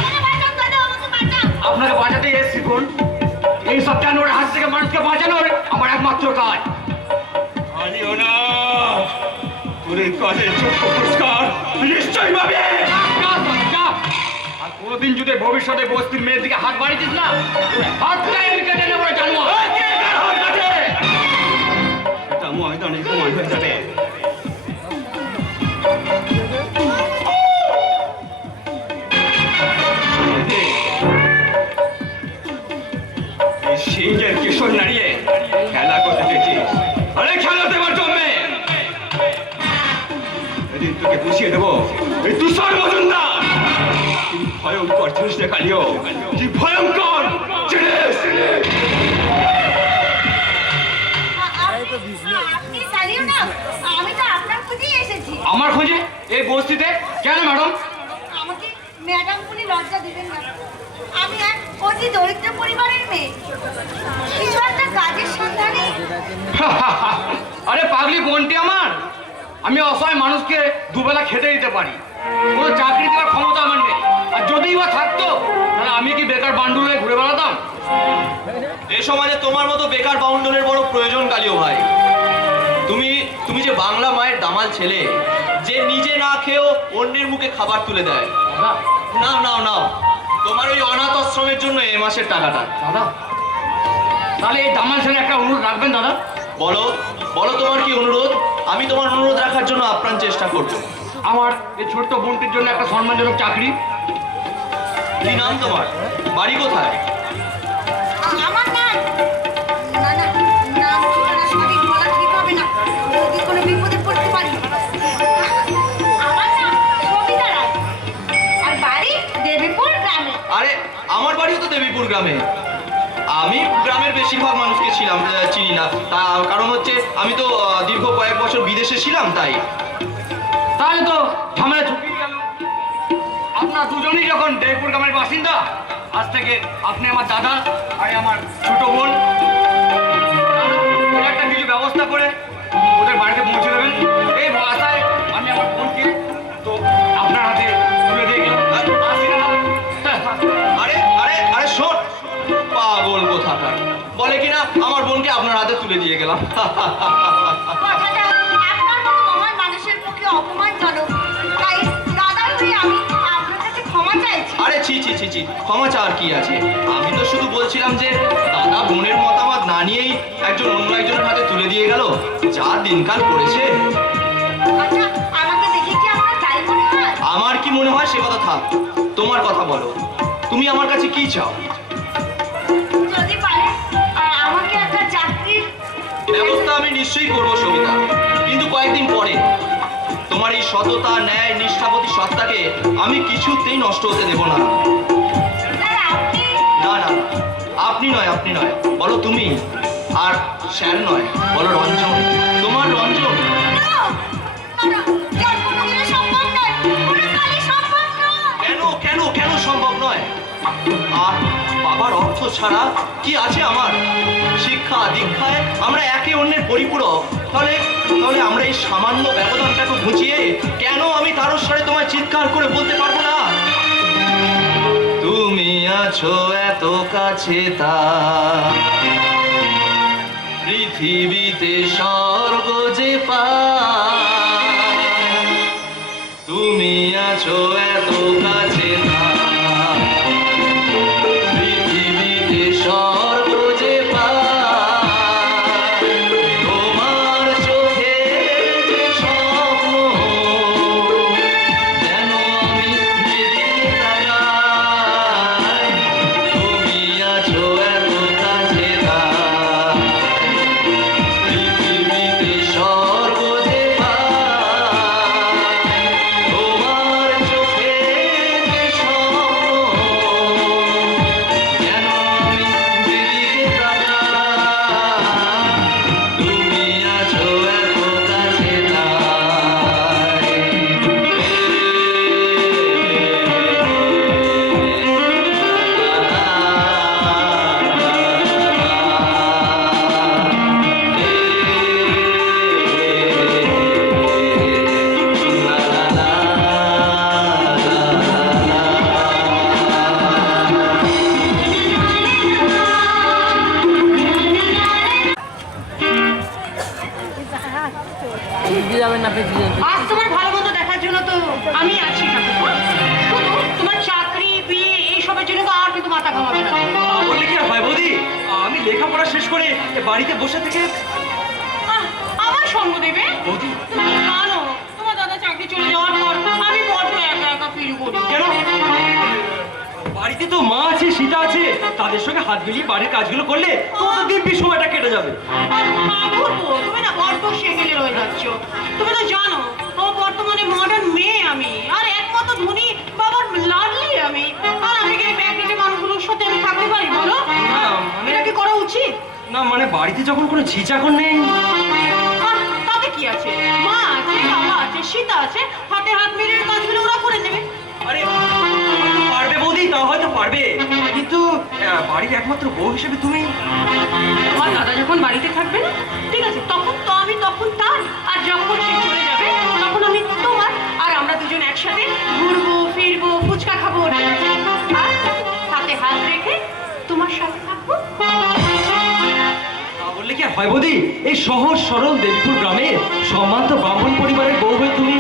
আমাকে বাঁচাও, দাদা, আমাকে বাঁচাও। আপনাকে বাঁচাতে এসেছি বোন। এই সব জানোয়ারের হাত থেকে মানুষকে বাঁচানোর আমার একমাত্র কাজ। আইও না, তোর এই কাজের যোগ্য পুরস্কার নিশ্চয়ই পাবে। যা, যা। আর কোনোদিন যদি ভবিষ্যতে বস্তির মেয়ের দিকে হাত বাড়িয়েছিস না, হাতটাই আমি কেটে নেবো জানোয়ার। এটা ময়দানে প্রমাণ হয়ে যাবে। এই সিংহের কিশোর নাড়িয়ে খেলা করতে চেয়েছিস। আরে খেলাতে পার জন্মে এদিন তোকে বুঝিয়ে দেবো এই তুষার মজুমদার কি ভয়ঙ্কর জিনিস দেখালিও, কি ভয়ঙ্কর জিনিস। আপনি কালিও না? আমি তো আপনার খোঁজেই এসেছি। আমার খোঁজে এই বস্তিতে কেন ম্যাডাম? আমাকে ম্যাডাম উনি লজ্জা দিবেন না। আমি এক অতি দরিদ্র পরিবারের মেয়ে। কিছু একটা কাজের সন্ধানে। আরে পাগলি বোনটি আমার, আমি অসহায় মানুষকে দুবেলা খেতে দিতে পারি, কোনো চাকরি দেওয়ার ক্ষমতা আমার নেই। আর যদিই বা থাকতো তাহলে আমি কি বেকার বান্ডুল হয়ে ঘুরে বেড়াতাম? এই সমাজে তোমার মতো বেকার বাউন্ডলের বড় প্রয়োজন কালিও ভাই। তুমি তুমি যে বাংলা মায়ের দামাল ছেলে, যে নিজে না খেয়েও অন্যের মুখে খাবার তুলে দেয়। দাদা, নাও নাও নাও, তোমার ওই অনাথ আশ্রমের জন্য এ মাসের টাকাটা। দাদা, তাহলে এই দামাল ছেলে একটা অনুরোধ রাখবেন দাদা। বলো বলো তোমার কি অনুরোধ? আমি তোমার অনুরোধ রাখার জন্য আপ্রাণ চেষ্টা করবো। আমার এই ছোট্ট বোনটির জন্য একটা সম্মানজনক চাকরি। কি নাম তোমার? বাড়ি কোথায়? আমার নাম? না না, নাম ঠিকানা সঠিক বলা ঠিক হবে না, যদি কোনো বিপদে পড়তে পারি। আমার নাম সবিতা রায়, আর বাড়ি দেবীপুর গ্রামে। আরে আমার বাড়িও তো দেবীপুর গ্রামে। আমি গ্রামের বেশিরভাগ মানুষকে চিনি না, তা কারণ হচ্ছে আমি তো দীর্ঘ কয়েক বছর বিদেশে ছিলাম, তাই। তাহলে তো ঝামেলা ছুটিয়ে গেল। আপনার দুজনেই যখন দেবপুর গ্রামের বাসিন্দা, আজ থেকে আপনি আমার দাদা আর আমার ছোট বোন। কোনো একটা কিছু ব্যবস্থা করে ওদের বাড়িতে পৌঁছে দেবেন, এই আশায় আমি আমার বোনকে তো আপনার হাতে তুলে দিয়ে গেলাম। আসি দাদা। আরে আরে আরে শোন, পাগল কোথাকার। বলে কিনা আমার বোনকে আপনার হাতে তুলে দিয়ে গেলাম। কথাটা আপনার মতো মহান মানুষের পক্ষে অপমানজনক। তাই দাদার হয়ে আমি আপনার কাছে ক্ষমা চাইছি। আরে ছি ছি ছি ছি, ক্ষমা চাওয়ার কি আছে? আমি তো শুধু বলছিলাম যে দাদা বোনের মতামত না নিয়েই একজন অন্য একজনের হাতে তুলে দিয়ে গেল। যা দিনকাল পড়েছে। আচ্ছা, আমাকে দেখে কি আপনার তাই মনে হয়? আমার কি মনে হয় সে কথা থাক, তোমার কথা বলো। তুমি আমার কাছে কি চাও? যদি পারে আমাকে একটা চাকরির ব্যবস্থা আমি নিশ্চয়ই করবো সবিতা, কিন্তু কয়েকদিন পরে। তোমার এই সততা, ন্যায়, নিষ্ঠাপতি সত্তাকে আমি কিছুতেই নষ্ট হতে দেব না। স্যার, আপনি না না, আপনি নয়, আপনি নয়, বলো তুমি। আর স্যার নয়, বলো রঞ্জন, তোমার রঞ্জন। না, না, যার কোনোদিনও সম্ভব নয়, কোনোকালই সম্ভব নয়। কেন কেন কেন সম্ভব নয়? আর বাবার অর্থ ছাড়া কি আছে আমার? শিক্ষা দীক্ষায় আমরা একে অন্যের পরিপূরক। তাহলে তাহলে আমরা এই সামান্য ব্যবধানটাকে ঘুচিয়ে কেন আমি তারস্বরে তোমায় চিৎকার করে বলতে পারবো না, তুমি আছো এত কাছে, তা পৃথিবীতে স্বর্গ যে পায়, তুমি আছো এত কাছে, তা পৃথিবীতে স্বর্গ যে পায়, তোমার চোখে যে স্বপ্ন যেন আমি যেদিকে তাকাই, তুমি আছো এত কাছে, তা পৃথিবীতে স্বর্গ যে পায়, তোমার চোখে যে স্বপ্ন যেন আমি যেদিকে তাকাই, তুমি আছো এত কাছে, আজ তোমার ভালো মন্দ দেখার জন্য তো আমি আছি ঠাকুর। শুধু তোমার চাকরি, বিয়ে এইসবের জন্য তো আর কিন্তু মাথা ঘামাবে না। বললে কি আর হয় বৌদি? আমি লেখাপড়া শেষ করে বাড়িতে বসে থেকে আমার সঙ্গ দেবে? বৌদি তুমি জানো তোমার দাদা চাকরি চলে যাওয়ার পর আমি বড্ড একা একা ফিল করি। কেন? বাড়িতে তো মা আছে, সীতা আছে, তাদের সঙ্গে হাত মিলিয়ে বাড়ির কাজগুলো করলে তোমার তো দিব্যি সময়টা কেটে যাবে। তুমি না বড্ড সেকেলে রয়ে যাচ্ছ। তুমি তো জানো বর্তমানে মডার্ন মেয়ে আমি, আর একমাত্র ধনী বাবার লাডলি আমি। আর আমি কি ব্যাকগ্রাউন্ডে মানুষগুলোর সাথে আমি থাকতে পারি বলো? এটা কি করা উচিত? না মানে বাড়িতে যখন কোনো ঝিঝাকর নেই। তাতে কি আছে? মা আছে, বাবা আছে, সীতা আছে, হাতে হাত মিলিয়ে কাজগুলো ওরা করে দেবে। আরে পারবে বৌদি, তা হয়তো পারবে, কিন্তু বাড়ির একমাত্র বউ হিসেবে তুমি। তোমার দাদা যখন বাড়িতে থাকবে না, ঠিক আছে, তখন তো আমি তখন তার, আর যখন সে চলে যাবে তখন আমি তোমার। আর আমরা দুজন একসাথে ঘুরবো, ফিরবো, ফুচকা খাবো, আর হাতে হাত রেখে তোমার সাথে থাকবো। তা বললে কি আর হয় বৌদি? এই সহজ সরল দেবীপুর গ্রামে সম্ভ্রান্ত ব্রাহ্মণ পরিবারের বউ হয়ে তুমি।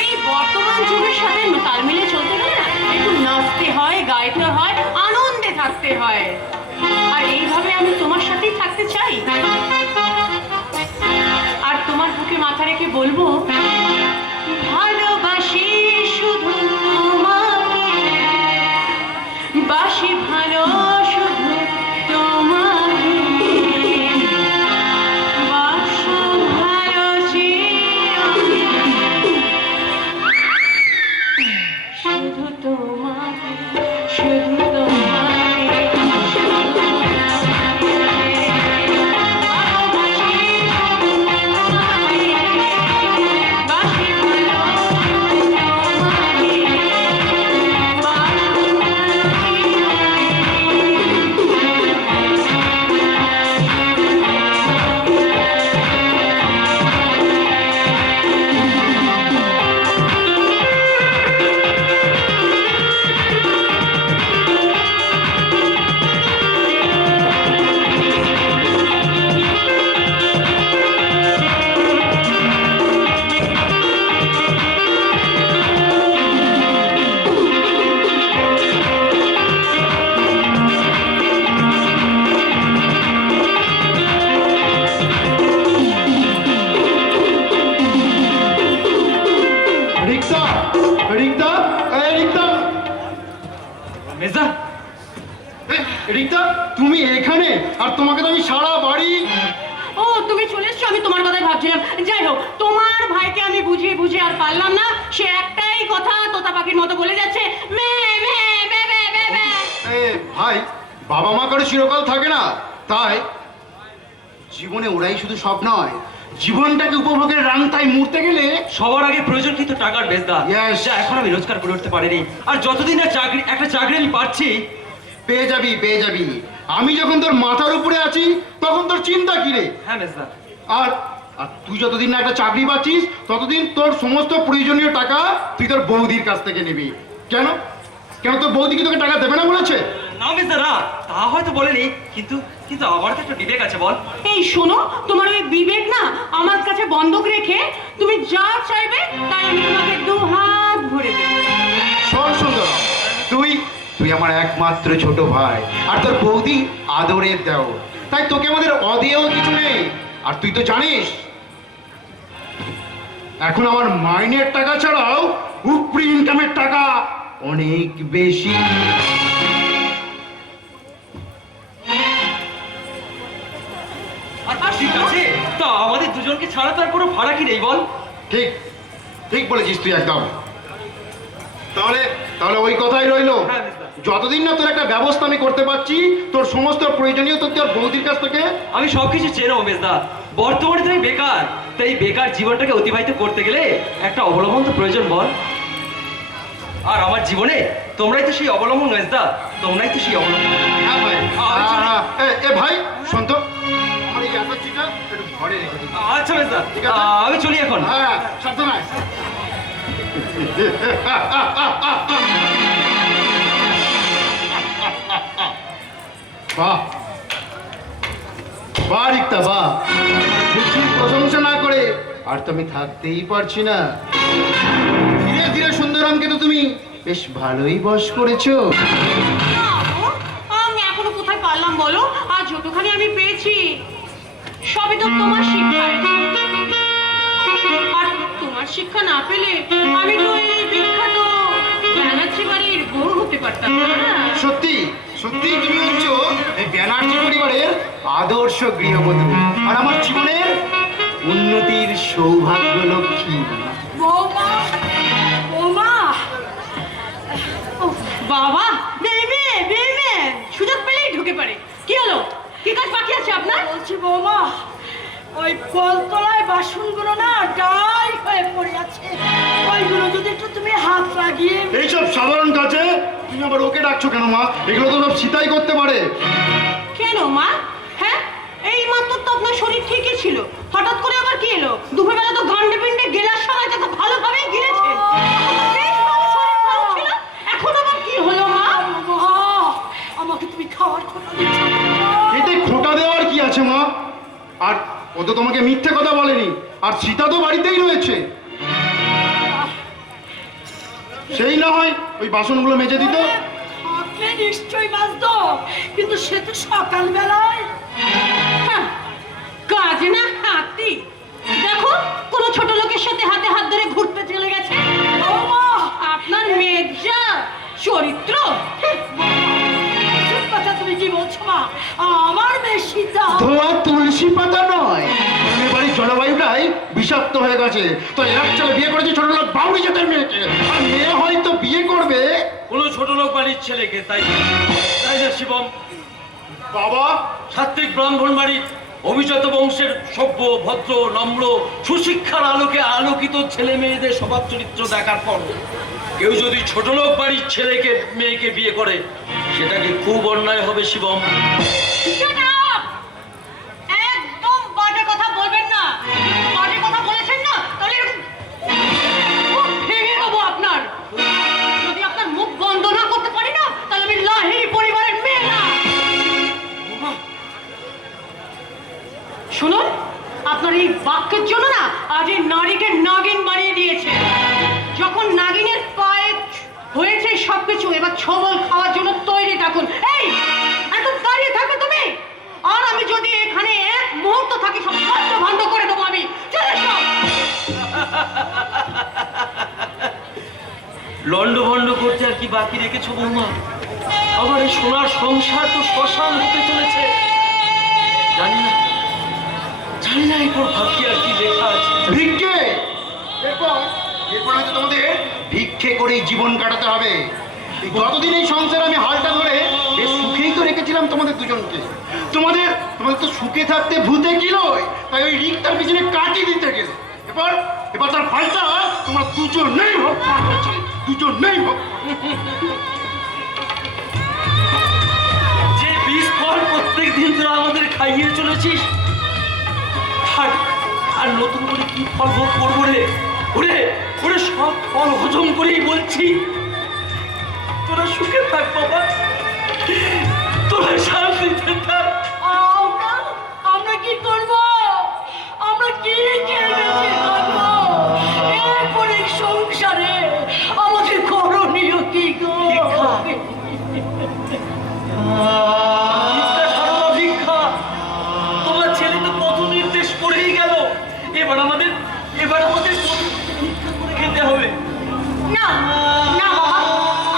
এই বর্তমান যুগের সাথে তাল মিলিয়ে চলতে গেলে না একটু নাচতে হয়, গাইতে হয়, আনন্দে থাকতে হয়। আর এইভাবে আমি তোমার সাথেই থাকতে চাই। আর তোমার বুকে মাথা রেখে বলবো, ভালোবাসি শুধু তোমাকে, বাসি ভালো শুধু তোমাকে, বাসো ভালো শুধু তোমাকে, শুধু তোমাকে, রিতা, তুমি এখানে? আর তোমাকে তো আমি সারা বাড়ি... ও তুমি চলে এসছো, আমি তোমার কথাই ভাবছিলাম। যাই হোক, তোমার ভাইকে আমি বুঝিয়ে বুঝিয়ে আর পারলাম না, সে একটাই কথা তোতা পাখির মতো বলে যাচ্ছে, মে মে বে বে বে বে। ভাই, বাবা মা করে চিরকাল থাকে না, তাই জীবনে ওরাই শুধু সব নয়, জীবনটাকে উপভোগের রাংতায় মুড়তে গেলে সবার আগে প্রয়োজন কিন্তু টাকার বেজদা, Yes. যা এখন আমি রোজগার করে উঠতে পারিনি। আর যতদিন না একটা চাকরি আমি পাচ্ছি, পেয়ে যাবি পেয়ে যাবি। আমি যখন তোর মাথার উপরে আছি তখন তোর চিন্তা কি রে? হ্যাঁ মেজদা। আর আর তুই যতদিন না একটা চাকরি পাচ্ছিস ততদিন তোর সমস্ত প্রয়োজনীয় টাকা তুই তোর বৌদির কাছ থেকে নিবি। কেন কেন তোর বৌদি কি তোকে টাকা দেবে না বলেছে? না মেজদা না, তা হয়তো বলেনি, কিন্তু কিন্তু আমার তো একটা বিবেক আছে বল। এই শোনো, তোমার ওই বিবেক না আমার কাছে বন্ধক রেখে তুমি যা চাইবে তাই আমি তোমাকে দু হাত ভরে দেবো। শোন সুন্দর, তুই তুই আমার একমাত্র ছোট ভাই, আর তোর বৌদি আদরের দেও, তাই তোকে আমাদের অদেয় কিছু নেই। আর তুই তো জানিস এখন আমার মাইনের টাকা ছাড়াও উপরি ইনকামের টাকা অনেক বেশি। আর ঠিক আছে, তা আমাদের দুজনকে ছাড়া তো আর কোনো ভাড়া কি নেই বল। ঠিক ঠিক বলেছিস তুই একদম। তাহলে তাহলে ওই কথাই রইলো, হ্যাঁ, মিস্টার। যতদিন না তোর একটা ব্যবস্থা আমি করতে পারছি তোর সমস্ত প্রয়োজনীয় তোর তোর বৌদির কাছ থেকে। আমি সবকিছু চেনো মেজদা, বর্তমানে তুমি বেকার, তাই বেকার জীবনটাকে অতিবাহিত করতে গেলে একটা অবলম্বন তো প্রয়োজন বল। আর আমার জীবনে তোমরাই তো সেই অবলম্বন মেজদা, তোমরাই তো সেই অবলম্বন। হ্যাঁ ভাই। আমি চলি। এ ভাই শোন তো, আমার এই অ্যাটাচিটা একটু ঘরে রেখে দিই। আচ্ছা মেজদা, ঠিক আছে। আমি চলি এখন। হ্যাঁ, সাবধানে। বাহ বাহ রিক্তা বাহ, বুদ্ধির প্রশংসা না করে আর তো আমি থাকতেই পারছি না। ধীরে ধীরে সুন্দরামকে তো তুমি বেশ ভালোই বশ করেছো। না গো, আমি এখনো কোথায় পারলাম বলো? আর যতখানি আমি পেয়েছি সবই তো তোমার শিক্ষায়। আর তোমার শিক্ষা না পেলে আমি তো এই বিখ্যাত ব্যানার্জি বাড়ির বউ হতে পারতাম না। সত্যি সত্যি তুমি হচ্ছ এই ব্যানার্জি পরিবারের আদর্শ গৃহবধূ, আর আমার জীবনের উন্নতির সৌভাগ্য লক্ষ্মী। বৌমা বৌমা, ও বাবা, বেবে বেবে সুযোগ পেলেই ঢুকে পারে। কি হলো, কি কাজ বাকি আছে আপনার? বলছি বৌমা, ওই কলতলায় বাসনগুলো না ডাই হয়ে পড়ে আছে, ওইগুলো যদি একটু তুমি হাত লাগিয়ে। এইসব সাধারণ কাজে তুমি আবার ওকে ডাকছো কেন মা? এগুলো তো সব সীতাই করতে পারে। কেন মা? হ্যাঁ, এই মাত্র তো আপনার শরীর ঠিকই ছিল, হঠাৎ করে আবার কি এলো? দুপুরবেলা তো গান্ডে পিন্ডে গেলার সময় তো ভালোভাবেই গিলেছে, বেশ ভালো শরীর ভালো ছিল, এখন আবার কি হলো মা? আমাকে তুমি খাওয়ার কথা দিচ্ছ? এতে খোটা দেওয়ার কি আছে মা? আর ও তো তোমাকে মিথ্যে কথা বলেনি, আর সীতা তো বাড়িতেই রয়েছে। সেই না হয় ওই বাসনগুলো মেজে দিত। থাকলে নিশ্চয়ই বাঁচত, কিন্তু সে তো সকালবেলায়। হ্যাঁ, কাজে না হাতি। দেখো, কোনো ছোট লোকের সাথে হাতে হাত ধরে ঘুরতে চলে গেছে। বৌমা, আপনার মেজা চরিত্র। এসব কথা তুমি কি বলছো মা? আমার বেশি ধোয়া তুলসী পাতা নয়, আমাদের বাড়ির জলবায়ুটাই বিষাক্ত হয়ে গেছে। তো এরা ছেলে বিয়ে করেছে ছোট লোক বাউরি জাতের মেয়েকে, আর মেয়ে হয়তো বিয়ে করবে কোনো ছোট লোক বাড়ির ছেলেকে, তাই তাই না শিবম? বাবা। সাত্বিক ব্রাহ্মণ বাড়ির অভিজাত বংশের সভ্য ভদ্র নম্র সুশিক্ষার আলোকে আলোকিত ছেলে মেয়েদের স্বভাব চরিত্র দেখার পর কেউ যদি ছোট লোক বাড়ির ছেলেকে মেয়েকে বিয়ে করে, সেটাকে খুব অন্যায় হবে শিবম। Shut up! একদম বাজে কথা বলবেন না। বাজে কথা বলেছেন না, তাহলে এরকম মুখ ভেঙে দেবো আপনার। যদি আপনার মুখ বন্ধ না করতে পারি না, তাহলে আমি লাহিড়ী পরিবারের মেয়ে না। শুনুন, আপনার এই বাক্যের জন্য না আজ এই নারীকে নাগিন বানিয়ে দিয়েছে। যখন নাগিনের পায়ে হয়েছে সবকিছু, এবার ছবল খাওয়ার জন্য তৈরি থাকুন। এই, এত দাঁড়িয়ে থাকবে তুমি? আর আমি যদি এখানে এক মুহূর্ত থাকি, সব ভান্ড করে দেবো আমি। চলে এসো। লন্ড ভন্ড করতে আর কি বাকি রেখেছো বৌমা? আমার এই সোনার সংসার তো শ্মশান হতে চলেছে। জানি না এরপর ভাগ্যে আর কি লেখা আছে। ভিক্ষে, এরপর হয়তো তোমাদের ভিক্ষে করেই জীবন কাটাতে হবে। এই গতদিন এই সংসারে আমি হালটা ধরে বেশ সুখেই তো রেখেছিলাম তোমাদের দুজনকে। তোমাদের তো সুখে থাকতে ভূতে কি নয়, তাই ওই রিক্তার পিছনে কাটি দিতে গেলে এবার তার ফালটা তোমরা দুজন নেই ভোগ করছে, দুজন নেই ভোগ। যে বিষ ফল প্রত্যেক দিন তোরা আমাদের খাইয়ে চলেছিস, আর নতুন করে কি ফল ভোগ করবো রে? ওরে সব ফল হজম করেই বলছি তোরা সুখে থাক বাবা, তোরা শান্তিতে থাক। আমরা কি করব? আমরা কি খেয়েছি খাবো? এরপরে সংসারে আমাদের করণীয় কি গো? ভিক্ষা, তোমার ছেলে তো পথ নির্দেশ করেই গেল। এবার আমাদের ভিক্ষা করে খেতে হবে। না না বাবা,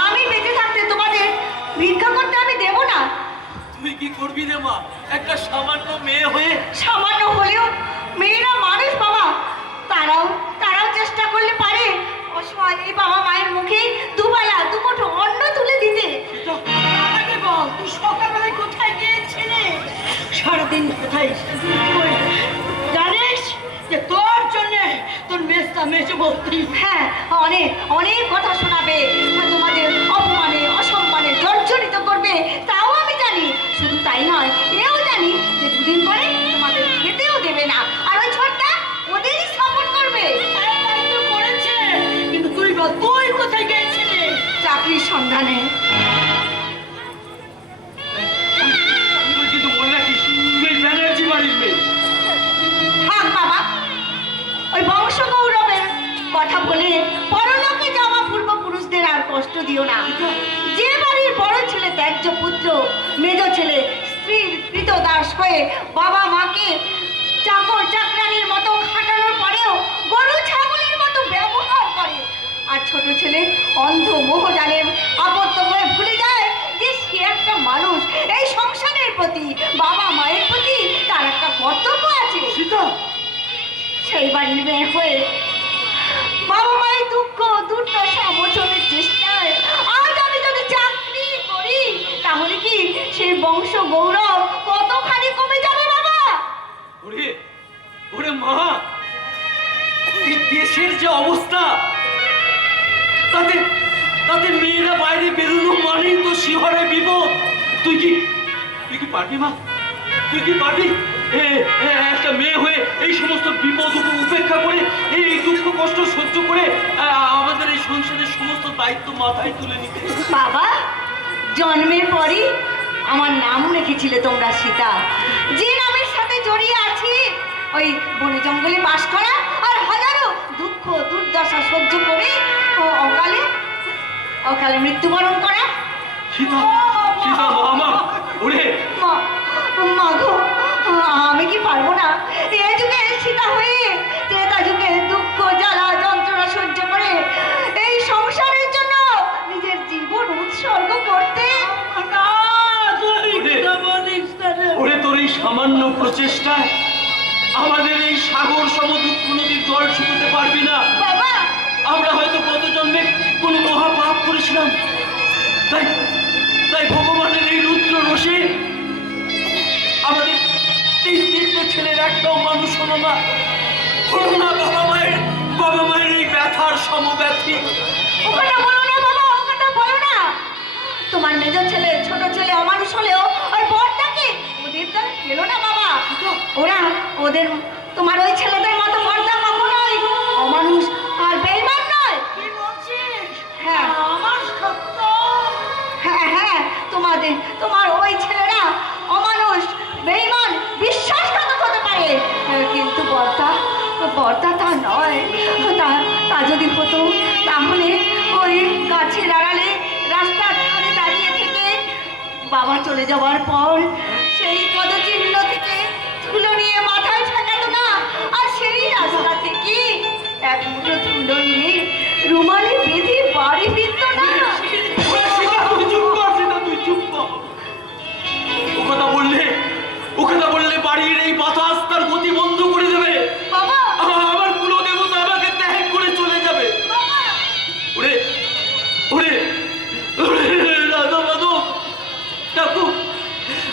আমি বেঁচে থাকতে তোমাদের ভিক্ষা করতে আমি দেব না। তুই কি করবি রে মা, একটা সামান্য মেয়ে হয়ে? সামান্য হলেও মেয়েরা মানুষ বাবা, তারাও চেষ্টা করলে পারে অসহায় এই বাবা মায়ের মুখে দুবেলা দুমুঠো অন্ন তুলে দিতে। আমাকে বল, তুই সকালবেলায় কোথায় গিয়েছিলে? সারাদিন কোথায় জানিস যে তোর জন্য তোর মেজে বলতি? হ্যাঁ, অনেক কথা শোনাবে, তোমাদের অপমানে অসম্মানে জর্জরিত করবে, তাও আমি জানি। শুধু তাই নয়, এও জানি যে দুদিন পরে তোমাদের খেতেও দেবে না, আর ওই ছোটটা ওদেরই সাপোর্ট করবে। তাই তো করেছে, কিন্তু তুই বল, তুই কোথায় গিয়েছিলি? চাকরির সন্ধানে। কিন্তু মনে রাখিস তুই ব্যানার্জি বাড়ির মেয়ে। থাক বাবা, ওই বংশ গৌরবের কথা বলে পরলোকে যাওয়া পূর্বপুরুষদের আর কষ্ট দিও না। যে বাড়ির বড় ছেলে ত্যায্য পুত্র, মেজ ছেলে স্ত্রীর কৃতদাস হয়ে বাবা মাকে চাকর চাকরানির মতো খাটানোর পরেও গরু ছাগলের মতো ব্যবহার করে, আর ছোট ছেলে অন্ধ মোহজালে আবদ্ধ হয়ে ভুলে যায় যে সে একটা মানুষ, এই সংসারের প্রতি বাবা মায়ের প্রতি তার একটা কর্তব্য আছে। সেই বাড়ির মেয়ে হয়ে বাবা মায়ের দুঃখ দুর্দশা মোচনের চেষ্টায় আজ আমি যদি চাকরি করি, তাহলে কি সেই বংশ গৌরব কতখানি কমে যাবে বাবা? ওরে মা, এই দেশের যে অবস্থা, তাতে মেয়েরা বাইরে বেরোনো মানেই তো শিহরে বিপদ। তুই কি পারবি মা? তুই কি পারবি একটা মেয়ে হয়ে এই সমস্ত বিপদ উপেক্ষা করে, এই দুঃখ কষ্ট সহ্য করে আমাদের এই সংসারের সমস্ত দায়িত্ব মাথায় তুলে নিতে? বাবা, জন্মের পরই আমার নাম রেখেছিলে তোমরা সীতা, যে নামের সাথে জড়িয়ে আছি ওই বনে জঙ্গলে বাস করা আর হাজারো দুঃখ দুর্দশা সহ্য করে অকালে মৃত্যুবরণ করা। সীতা মা, মা গো, আমি কি পারবো না এই যুগে সীতা হয়ে ত্রেতা যুগে দুঃখ জ্বালা যন্ত্রণা সহ্য করে এই সংসারের জন্য নিজের জীবন উৎসর্গ করতে? তোর এই সামান্য প্রচেষ্টায় আমাদের এই সাগর সম দুঃখ নদীর জল শুকোতে পারবি না বাবা। আমরা হয়তো গত জন্মে কোনো মহা পাপ করেছিলাম, তাই ভগবানের এই রুদ্র রোষে আমাদের তিনটে ছেলের একটাও মানুষ হলো না। বাবা মায়ের এই ব্যথার সমব্যথী। ওখানে বলো না বাবা, ওখানে বলো না। তোমার মেজ ছেলে ছোট ছেলে অমানুষ হলেও ওই বরটাকে ওদের তো পেলো না বাবা। ওদের তোমার ওই ছেলেদের মতো বরটা কখনোই অমানুষ আর বেঈমান নয়। কি বলছিস? হ্যাঁ আমার সত্য। হ্যাঁ, তোমার ওই ছেলেরা অমানুষ বেঈমান বিশ্বাসঘাতক হতে পারে, কিন্তু বরটা তা নয়। তা যদি হতো, তাহলে ওই গাছের আড়ালে রাস্তার ধারে দাঁড়িয়ে থেকে বাবা চলে যাওয়ার পর সেই পদচিহ্ন থেকে ধুলো নিয়ে মাথায় ঠেকাতো না, আর সেই রাস্তা থেকে এক মুঠো ধুলো নিয়ে রুমালে বেঁধে বাড়ি ফিরত না। চুপ কর,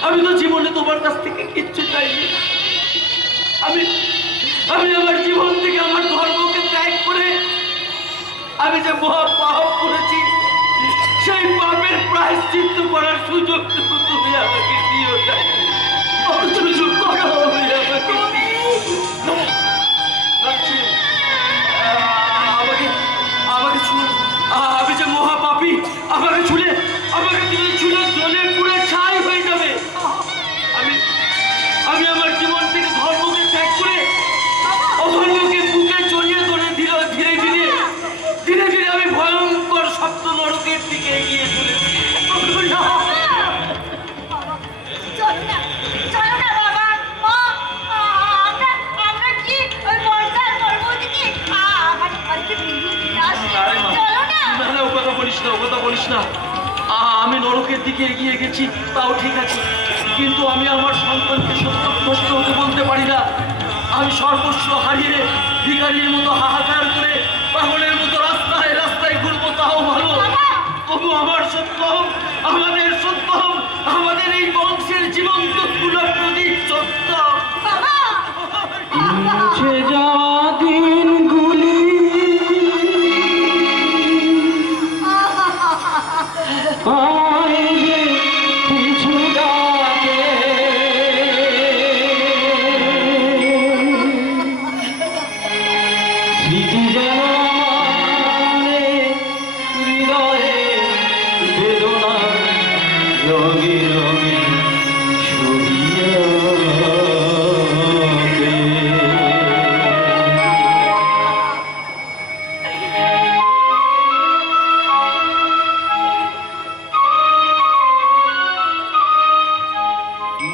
আমি তো জীবনে তোমার কাছ থেকে কিচ্ছু চাইনি। আমি আমি আমার জীবন থেকে আমার ধর্মকে ত্যাগ করে আমি যে মহা পাপ করেছি, সেই পাপের প্রায়শ্চিত্ত করার সুযোগটুকু তুমি আমাকে দিও না। সুযোগ করো আমাকে। আমাকে ছুঁয়ে, আমি যে মহাপাপী, আমাকে ছুঁলে তুমি ছুঁলে জলে পুরো ছাই হয়ে যাবে। আমি আমার জীবন থেকে ধর্মকে ত্যাগ করে অধর্মকে বুকে জড়িয়ে ধরে ধীরে ধীরে ধীরে ধীরে ধীরে আমি ভয়ঙ্কর সপ্ত নরকের দিকে এগিয়ে চলেছি। চলো না বাবা, আমরা কি ওই বর্ষার পর্বতকে আমার বাড়িতে ফিরিয়ে দিয়ে আসি? চলো না। না, ও কথা বলিস না, ও কথা বলিস না। আমি নরকের দিকে এগিয়ে গেছি তাও ঠিক আছে, কিন্তু আমি আমার সন্তানকে সত্যভ্রষ্ট হতে বলতে পারি না। আমি সর্বস্ব হারিয়ে ভিখারির মতো হাহাকার করে পাগলের মতো রাস্তায় রাস্তায় ঘুরবো, তাও ভালো। তবু আমার সত্যম, আমাদের সত্যম, আমাদের এই বংশের জীবন্ত কুলপ্রদীপ সত্যম। মুছে যাওয়া দিনগুলি আমায় যে পিছু ডাকে, স্মৃতি যেন আমারে হৃদয়ে বেদনা রঙে রঙে ছবি আঁকে।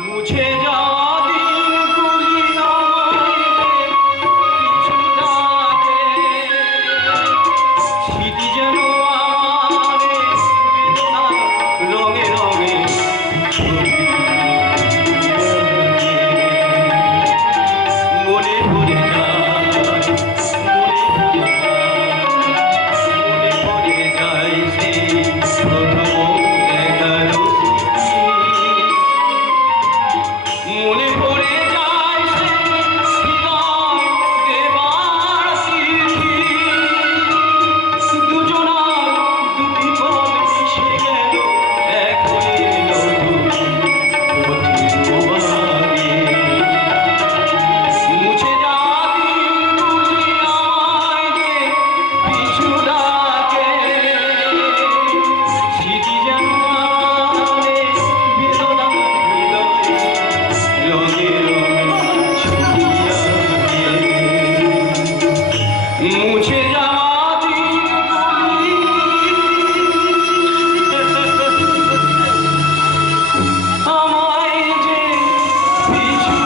মুছে যাওয়া দিনগুলি আমায় পিছু ডাকে, স্মৃতি যেন আমারে বেদনা রঙে রঙে ছবি আঁকে। মনে পড়ে যায়, মনে পড়ে যায় সেই প্রথম দেখার স্মৃতি। মনে পড়ে যায় সে হৃদয় দেবার স্মৃতি। দুজনার দুটি পথ মিশে গেল এক হয়ে নতুন পথের বাগে। মুছে যাওয়া দিনগুলি আমায় যে পিছু ডাকে, স্মৃতি যেন আমারে বেদনা হৃদয়ে রঙে রঙে ছবি আঁকে। মুছে যাওয়া দিনগুলি আমায় যে পিছু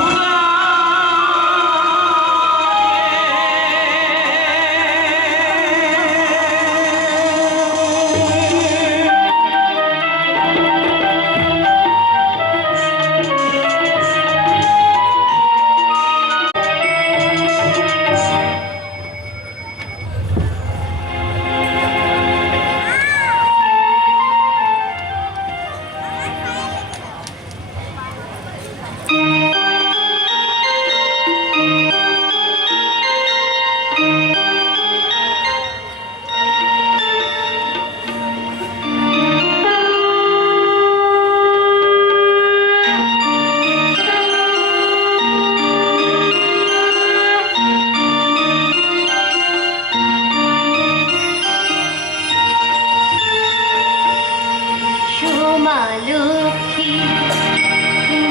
সোমা লক্ষ্মী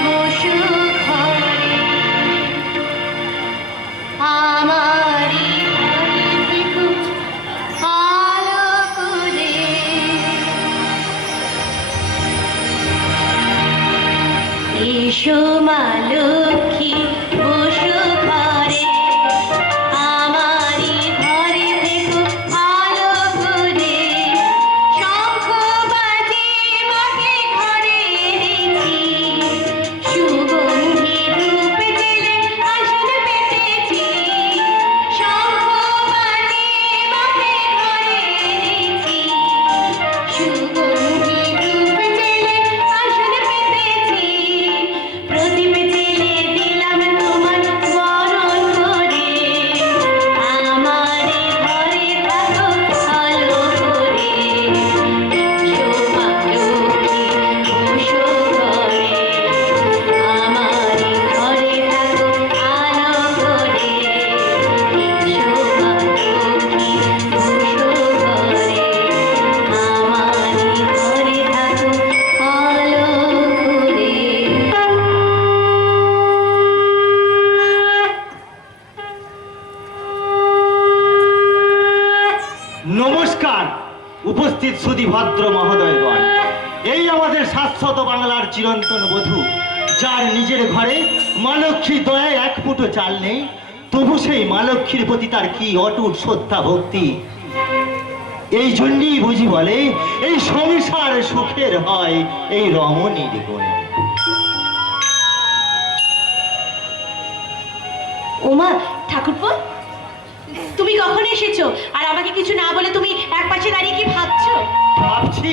বসু ঘরে, আমারি ঘরে দেখো আলো করে। এসো মা লক্ষ্মী বসু ঘরে, আমারি ঘরে দেখো আলো করে। শঙ্খ বাজে মাকে ঘরে এনেছি, সুগন্ধি ধূপ জেলে আসন পেতেছি। শঙ্খ বাজে মাকে ঘরে এনেছি, সুগন্ধি ধূপ জেলে আসন পেতেছি। উপস্থিত সুধী ভদ্র মহোদয়গণ, এই আমাদের শাশ্বত বাংলার চিরন্তন বধূ, যার নিজের ঘরে মা লক্ষ্মীর দয়ায় এক ফুটো চাল নেই, তবু সেই মা লক্ষ্মীর প্রতি তার কি অটুট শ্রদ্ধা ভক্তি। এই জন্যই বুঝি বলে এই সংসার সুখের হয় এই রমণীর গুণে। ওমা ঠাকুরপো, তুমি কখন এসেছো আর আমাকে কিছু না বলে তুমি এক পাশে দাঁড়িয়ে কি ভাবছো? ভাবছি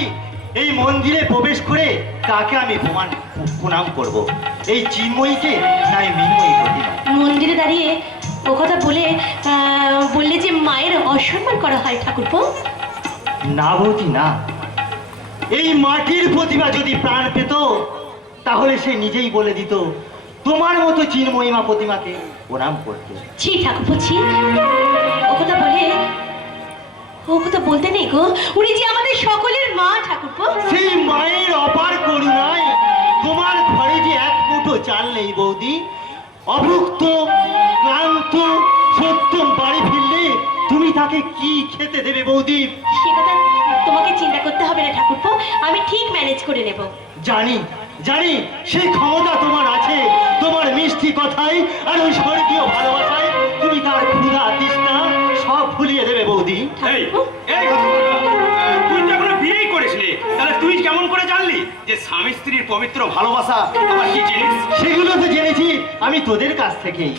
এই মন্দিরে প্রবেশ করে কাকে আমি প্রণাম করব, এই চিন্ময়ীকে না এই মৃন্ময়ী প্রতিমা? মন্দিরে দাঁড়িয়ে ও কথা বললে যে মায়ের অসম্মান করা হয় ঠাকুরপো। না বৌদি না, এই মাটির প্রতিমা যদি প্রাণ পেত তাহলে সে নিজেই বলে দিত তোমার মতো চিন্ময়ীমা প্রতিমাকে প্রণাম করতে। ছি ঠাকুরপো ছি, ও কথা বলতে নেই গো, উনি যে আমাদের সকলের মা ঠাকুরপো। সেই মায়ের অপার করুণায় তোমার ঘরে যে এক মুঠো চাল নেই বৌদি, অভুক্ত ক্লান্ত সত্যম বাড়ি ফিরলে তুমি তাকে কি খেতে দেবে বৌদি? সে কথা তোমাকে চিন্তা করতে হবে না ঠাকুরপো, আমি ঠিক ম্যানেজ করে নেব। জানি জানি সেই ক্ষমতা তোমার আছে, তোমার মিষ্টি কথাই আর ওই স্বর্গীয় ভালোবাসায় তুমি তার ক্ষুধা তৃষ্ণা সব ভুলিয়ে দেবে বৌদি। এই এই তুই তো এখনো বিয়েই করিসনি, তাহলে তুই কেমন করে জানলি যে স্বামী স্ত্রীর পবিত্র ভালোবাসা আবার কি জিনিস? সেগুলো তো জেনেছি আমি তোদের কাছ থেকেই,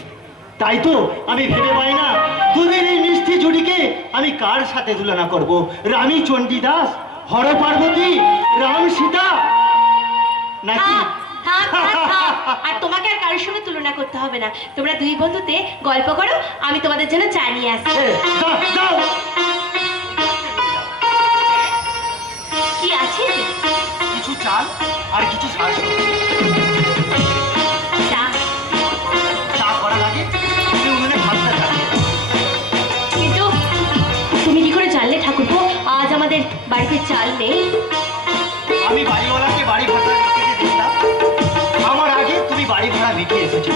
তাই তো আমি ভেবে পাই না তোদের এই মিষ্টি জুড়িকে আমি কার সাথে তুলনা করব? রানী চণ্ডীদাস, হর পার্বতী, রাম সীতা নাকি? আর তোমাকে আর কারোর সঙ্গে তুলনা করতে হবে না, তোমরা দুই বন্ধুতে গল্প করো, আমি তোমাদের জন্য চা নিয়ে আসছি। দাও কি আছে? কিছু চাল আর কিছু শাক চা চা করা লাগে, তুমি উনুনে ভাতটা চালিয়ে দাও। কিন্তু তুমি কি করে জানলে ঠাকুরপো আজ আমাদের বাড়িতে চাল নেই? আমি বাড়িওয়ালাকে বাড়ি ভাড়া দিতে দেখলাম, আমার আগে তুমি বাড়ি ভাড়া মিটিয়ে এসেছো,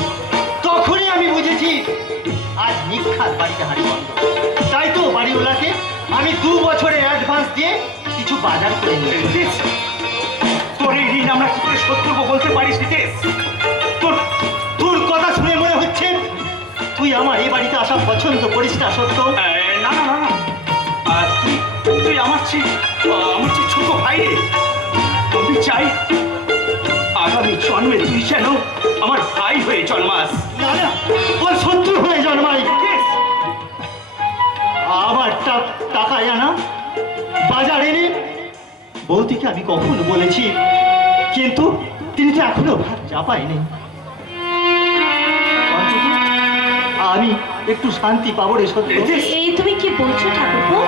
তখনই আমি বুঝেছি আজ নিখাত বাড়িতে হাঁড়ি বন্ধ। তাই তো বাড়িওয়ালাকে আমি 2 বছরের অ্যাডভান্স দিয়ে কিছু বাজার করে নিয়েছি। তোর এই ঋণ আমরা কি করে শোধ করবো বলতে পারিস নিতেশ? তোর কথা শুনে মনে হচ্ছে তুই আমার এই বাড়িতে আসা পছন্দ করিস না সত্য? না না না না, তুই আমার চেয়ে ছোট ভাই রে। আমি চাই আগামী জন্মে তুই যেন আমার ভাই হয়ে জন্মাস। না না, ওর শত্রু হয়ে জন্মাই। আবার টাকা জানা বাজার এনে বৌদিকে আমি কখন বলেছি, কিন্তু তিনি তো এখনো ভাত চাপায়নি। আমি একটু শান্তি পাবো রে সত্য। এই তুমি কি বলছো ঠাকুরপো?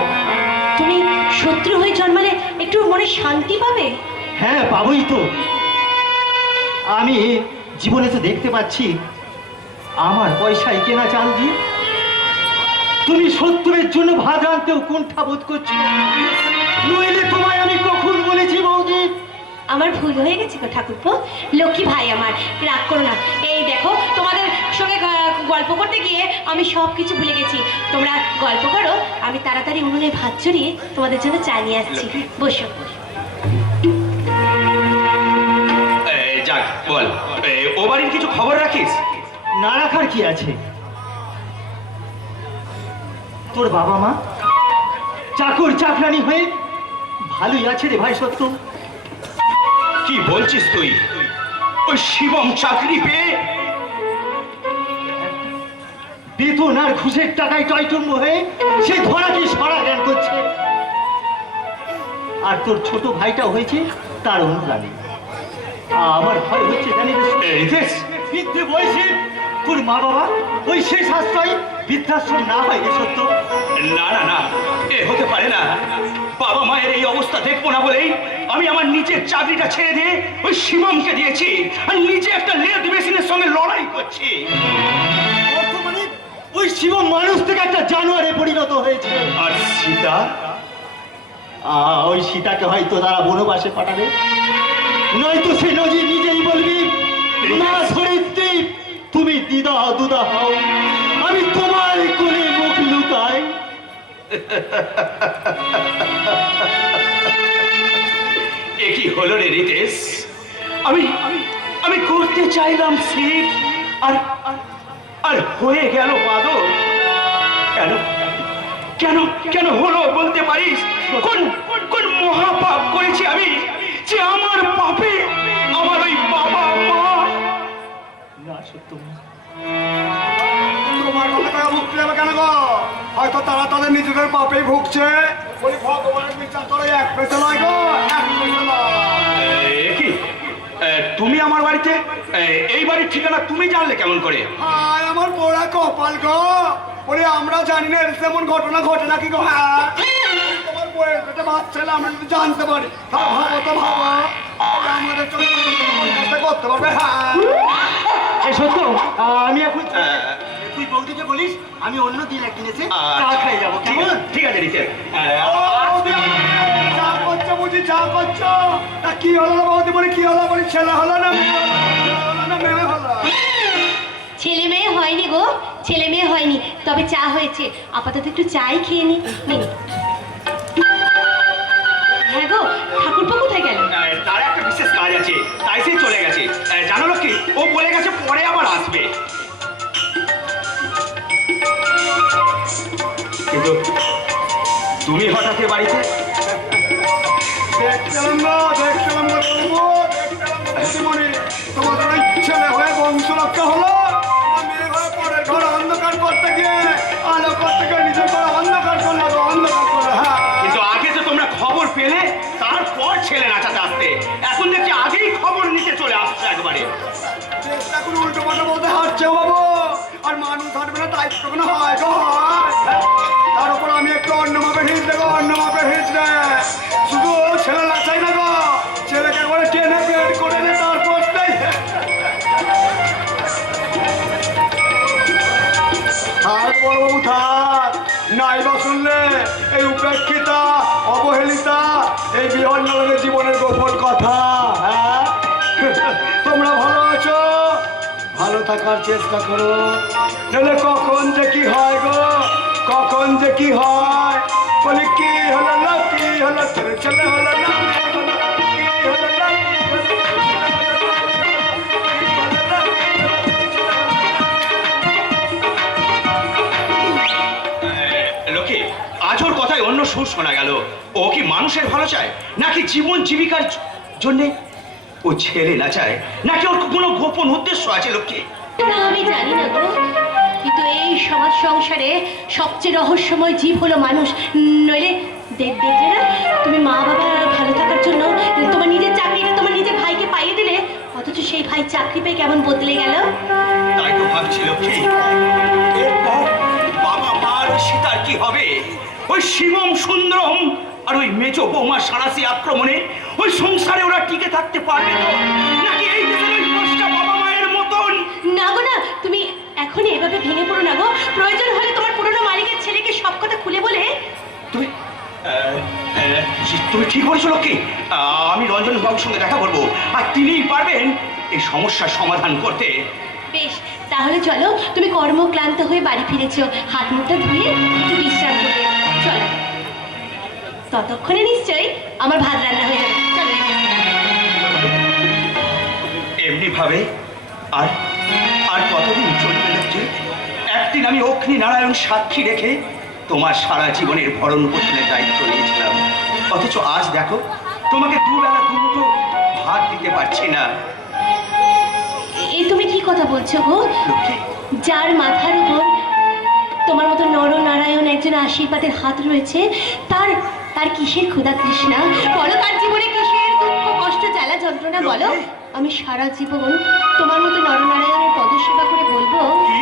তুমি শত্রু হয়ে জন্মালে একটু মনে শান্তি পাবে? হ্যাঁ পাবোই তো। আমি জীবনে তো দেখতে পাচ্ছি আমার পয়সায় কেনা চাল দিয়ে তুমি শত্রুর জন্য ভাত আনতেও কুণ্ঠা বোধ করছো, নইলে তোমায় আমি কখন বলেছি বৌদি? আমার ভুল হয়ে গেছে গো ঠাকুরপো, লক্ষ্মী ভাই আমার, রাগ করো না। এই দেখো তোমাদের সঙ্গে গল্প করতে গিয়ে আমি সব কিছু ভুলে গেছি। তোমরা গল্প করো, আমি তাড়াতাড়ি উনুনে ভাত চড়িয়ে তোমাদের জন্য চা নিয়ে আসছি। বসো। যাক বল, ও বাড়ির কিছু খবর রাখিস? না রাখার কি আছে? তোর বাবা মা চাকর চাকরানি হয়ে ভালোই আছে রে ভাই সত্য। কি বলছিস তুই? ওই শিবম চাকরি পেয়ে বেতন আর ঘুষের টাকায় টয়টুম্ব হয়ে সে ধরাকে সরা জ্ঞান করছে, আর তোর ছোট ভাইটা হয়েছে তার অনুরাগী। আমার ভয় হচ্ছে জানিস বৃদ্ধে বয়সে তোর মা বাবা ওই শেষ আশ্রয় বৃদ্ধাশ্রম না হয় রে সত্য। না না না, এ হতে পারে না। বাবা মায়ের এই অবস্থা দেখবো না বলেই আমি আমার নিজের চাকরিটা ছেড়ে দিয়ে ওই শিবমকে দিয়েছি, আর নিজে একটা লেদ মেশিনের সঙ্গে লড়াই করছি। বর্তমানে ওই শিবম মানুষ থেকে একটা জানোয়ারে পরিণত হয়েছে। আর সীতা? ওই সীতাকে হয়তো তারা বনবাসে পাঠাবে, নয়তো সে নজির নিজেই বলবি না ধরিত্রী তুমি দিদা দুদা হও, আমি তোমার কোলে মুখ লুকাই। হলো রে রিতেশ? আমি আমি করতে চাইলাম শিব, আর আর হয়ে গেল বাদর। কেন কেন কেন হলো বলতে পারিস? কোন কোন মহাপাপ করেছি আমি, যে আমার পাপে আমার ওই বাবা মা। না সত্য, তোমার কথা ভুগতে যাবে কেন গো? হয়তো তারা তাদের নিজেদের পাপেই ভুগছে। বলি ভগবানের বিচার করে এক পেছে নয় গো, এক পেছে নয়। কি তুমি আমার বাড়িতে, এই বাড়ির ঠিকানা তুমি জানলে কেমন করে? হায় আমার পোড়া কপাল গো। বলি আমরা জানি না এমন ঘটনা ঘটে নাকি গো? হ্যাঁ, তোমার বইয়ের পেটে বাচ্চা হলে আমরা যদি জানতে পারি, তাহলে ভাবো তো ভাবো, আমাদের জন্য চেষ্টা করতে পারবে। হ্যাঁ সত্য, আমি এখন তুই বৌদিকে বলিস আমি অন্য দিন একদিন এসে চা খাই যাবো, কেমন? ঠিক আছে রিতেশ। যা করছো বুঝি, যা করছো। তা কি হলো বৌদি? বলি কি হলো? বলি ছেলে হলো না মেয়ে হলো? ছেলে হলো না মেয়ে হলো? ছেলে মেয়ে হয়নি গো, ছেলে মেয়ে হয়নি, তবে চা হয়েছে। আপাতত একটু চাই খেয়ে নি। হ্যাঁ গো, ঠাকুরপো কোথায় গেল? তার একটা বিশেষ কাজ আছে, তাই সে চলে গেছে। জানো লক্ষ্মী, ও বলে গেছে পরে আবার আসবে। কিন্তু তুমি হঠাৎ এ বাড়িতে? দেখছিলাম না, দেখছিলাম না বলবো, দেখছিলাম না দিদিমণি। তোমাদের ওই ছেলে হয়ে বংশ রক্ষা হলো, আর মেয়ে হয়ে পরের ঘর অন্ধকার করতে গিয়ে, আলো করতে গিয়ে নিজের ঘর অন্ধকার করলো গো, অন্ধকার করলো। হ্যাঁ, কিন্তু আগে তো তোমরা খবর পেলে, তারপর ছেলে নাচাতে আসতে। এখন দেখছি আগেই খবর নিতে চলে আসছে একবারে। চেষ্টা করে উল্টো পাল্টা বলতে হাঁটছে বাবু। আর মানুষ হাঁটবে না তাই তো কোনো হয় গো, হয়। তার উপর আমি একটু অন্য মাপে হিঁচড়ে গো, অন্য মাপে হিঁচড়ে। শুধু ছেলে নাচাই না গো, ছেলেকে একবারে টেনে বেড করে নে, তারপর থাক বড়বাবু থাক। নাইবা শুনলে এই উপেক্ষিতা, অবহেলিতা, এই বিহন্নদের জীবনের গোপন কথা। হ্যাঁ, তোমরা ভালো আছো, ভালো থাকার চেষ্টা করো, নাহলে কখন যে কি হয় গো, কখন যে কি হয়। বলি কি হলো না, কি হলো, ছেলে ছেলে হলো না, মেয়ে হলো না, কি হলো না, কি লোকে আজ ওর কথায় অন্য সুর শোনা গেল। ও কি মানুষের ভালো চায়, নাকি জীবন জীবিকার জন্য ও ছেলে নাচায়, নাকি ওর কোনো গোপন উদ্দেশ্য আছে? লোককে না আমি জানি না গো, কিন্তু এই সমাজ সংসারে সবচেয়ে রহস্যময় জীব হলো মানুষ। নইলে দেখলে না, তুমি মা বাবা ভালো থাকার জন্য তোমার নিজের চাকরিটা তোমার নিজের ভাইকে পাইয়ে দিলে, অথচ সেই ভাই চাকরি পেয়ে কেমন বদলে গেল। তাই তো ভাবছিল কি এরপর বাবা মার সীতার কি হবে? ওই শিবম সুন্দরম আর ওই মেজো বৌমার সারাসি আক্রমণে ওই সংসারে ওরা টিকে থাকতে পারবে তো, নাকি এই দেশের ওই পাঁচটা বাবা মায়ের মতন? না গো না, তুমি এখনই এভাবে ভেঙে পড়ো না গো। প্রয়োজন হলে তোমার পুরনো মালিকের ছেলেকে সব কথা খুলে বলে। তুমি তুমি ঠিক বলেছো লক্ষ্মী। আমি রঞ্জন বাবুর সঙ্গে দেখা করবো, আর তিনিই পারবেন এই সমস্যার সমাধান করতে। বেশ, তাহলে চলো, তুমি কর্মক্লান্ত হয়ে বাড়ি ফিরেছো, হাত মুখটা ধুয়ে একটু বিশ্রাম করবে। চলো, ততক্ষণে নিশ্চয়ই আমার ভাত রান্না হয়ে যাবে। চলো। এমনি ভাবে আর আর কতদিন চলবে লক্ষ্মী? একদিন আমি অগ্নি নারায়ণ সাক্ষী রেখে তোমার সারা জীবনের ভরণ পোষণের দায়িত্ব নিয়েছিলাম, অথচ আজ দেখো তোমাকে দুবেলা দুমুঠো ভাত দিতে পারছি না। এই তুমি কি কথা বলছো গো? লক্ষ্মী, যার মাথার উপর তোমার মতো নরনারায়ণ একজন আশীর্বাদের হাত রয়েছে, তার তার কিসের ক্ষুধা তৃষ্ণা বলো? তার জীবনে কিসের দুঃখ কষ্ট জ্বালা যন্ত্রণা বলো? আমি সারা জীবন তোমার মতো নরনারায়ণের পদসেবা করে বলবো, কি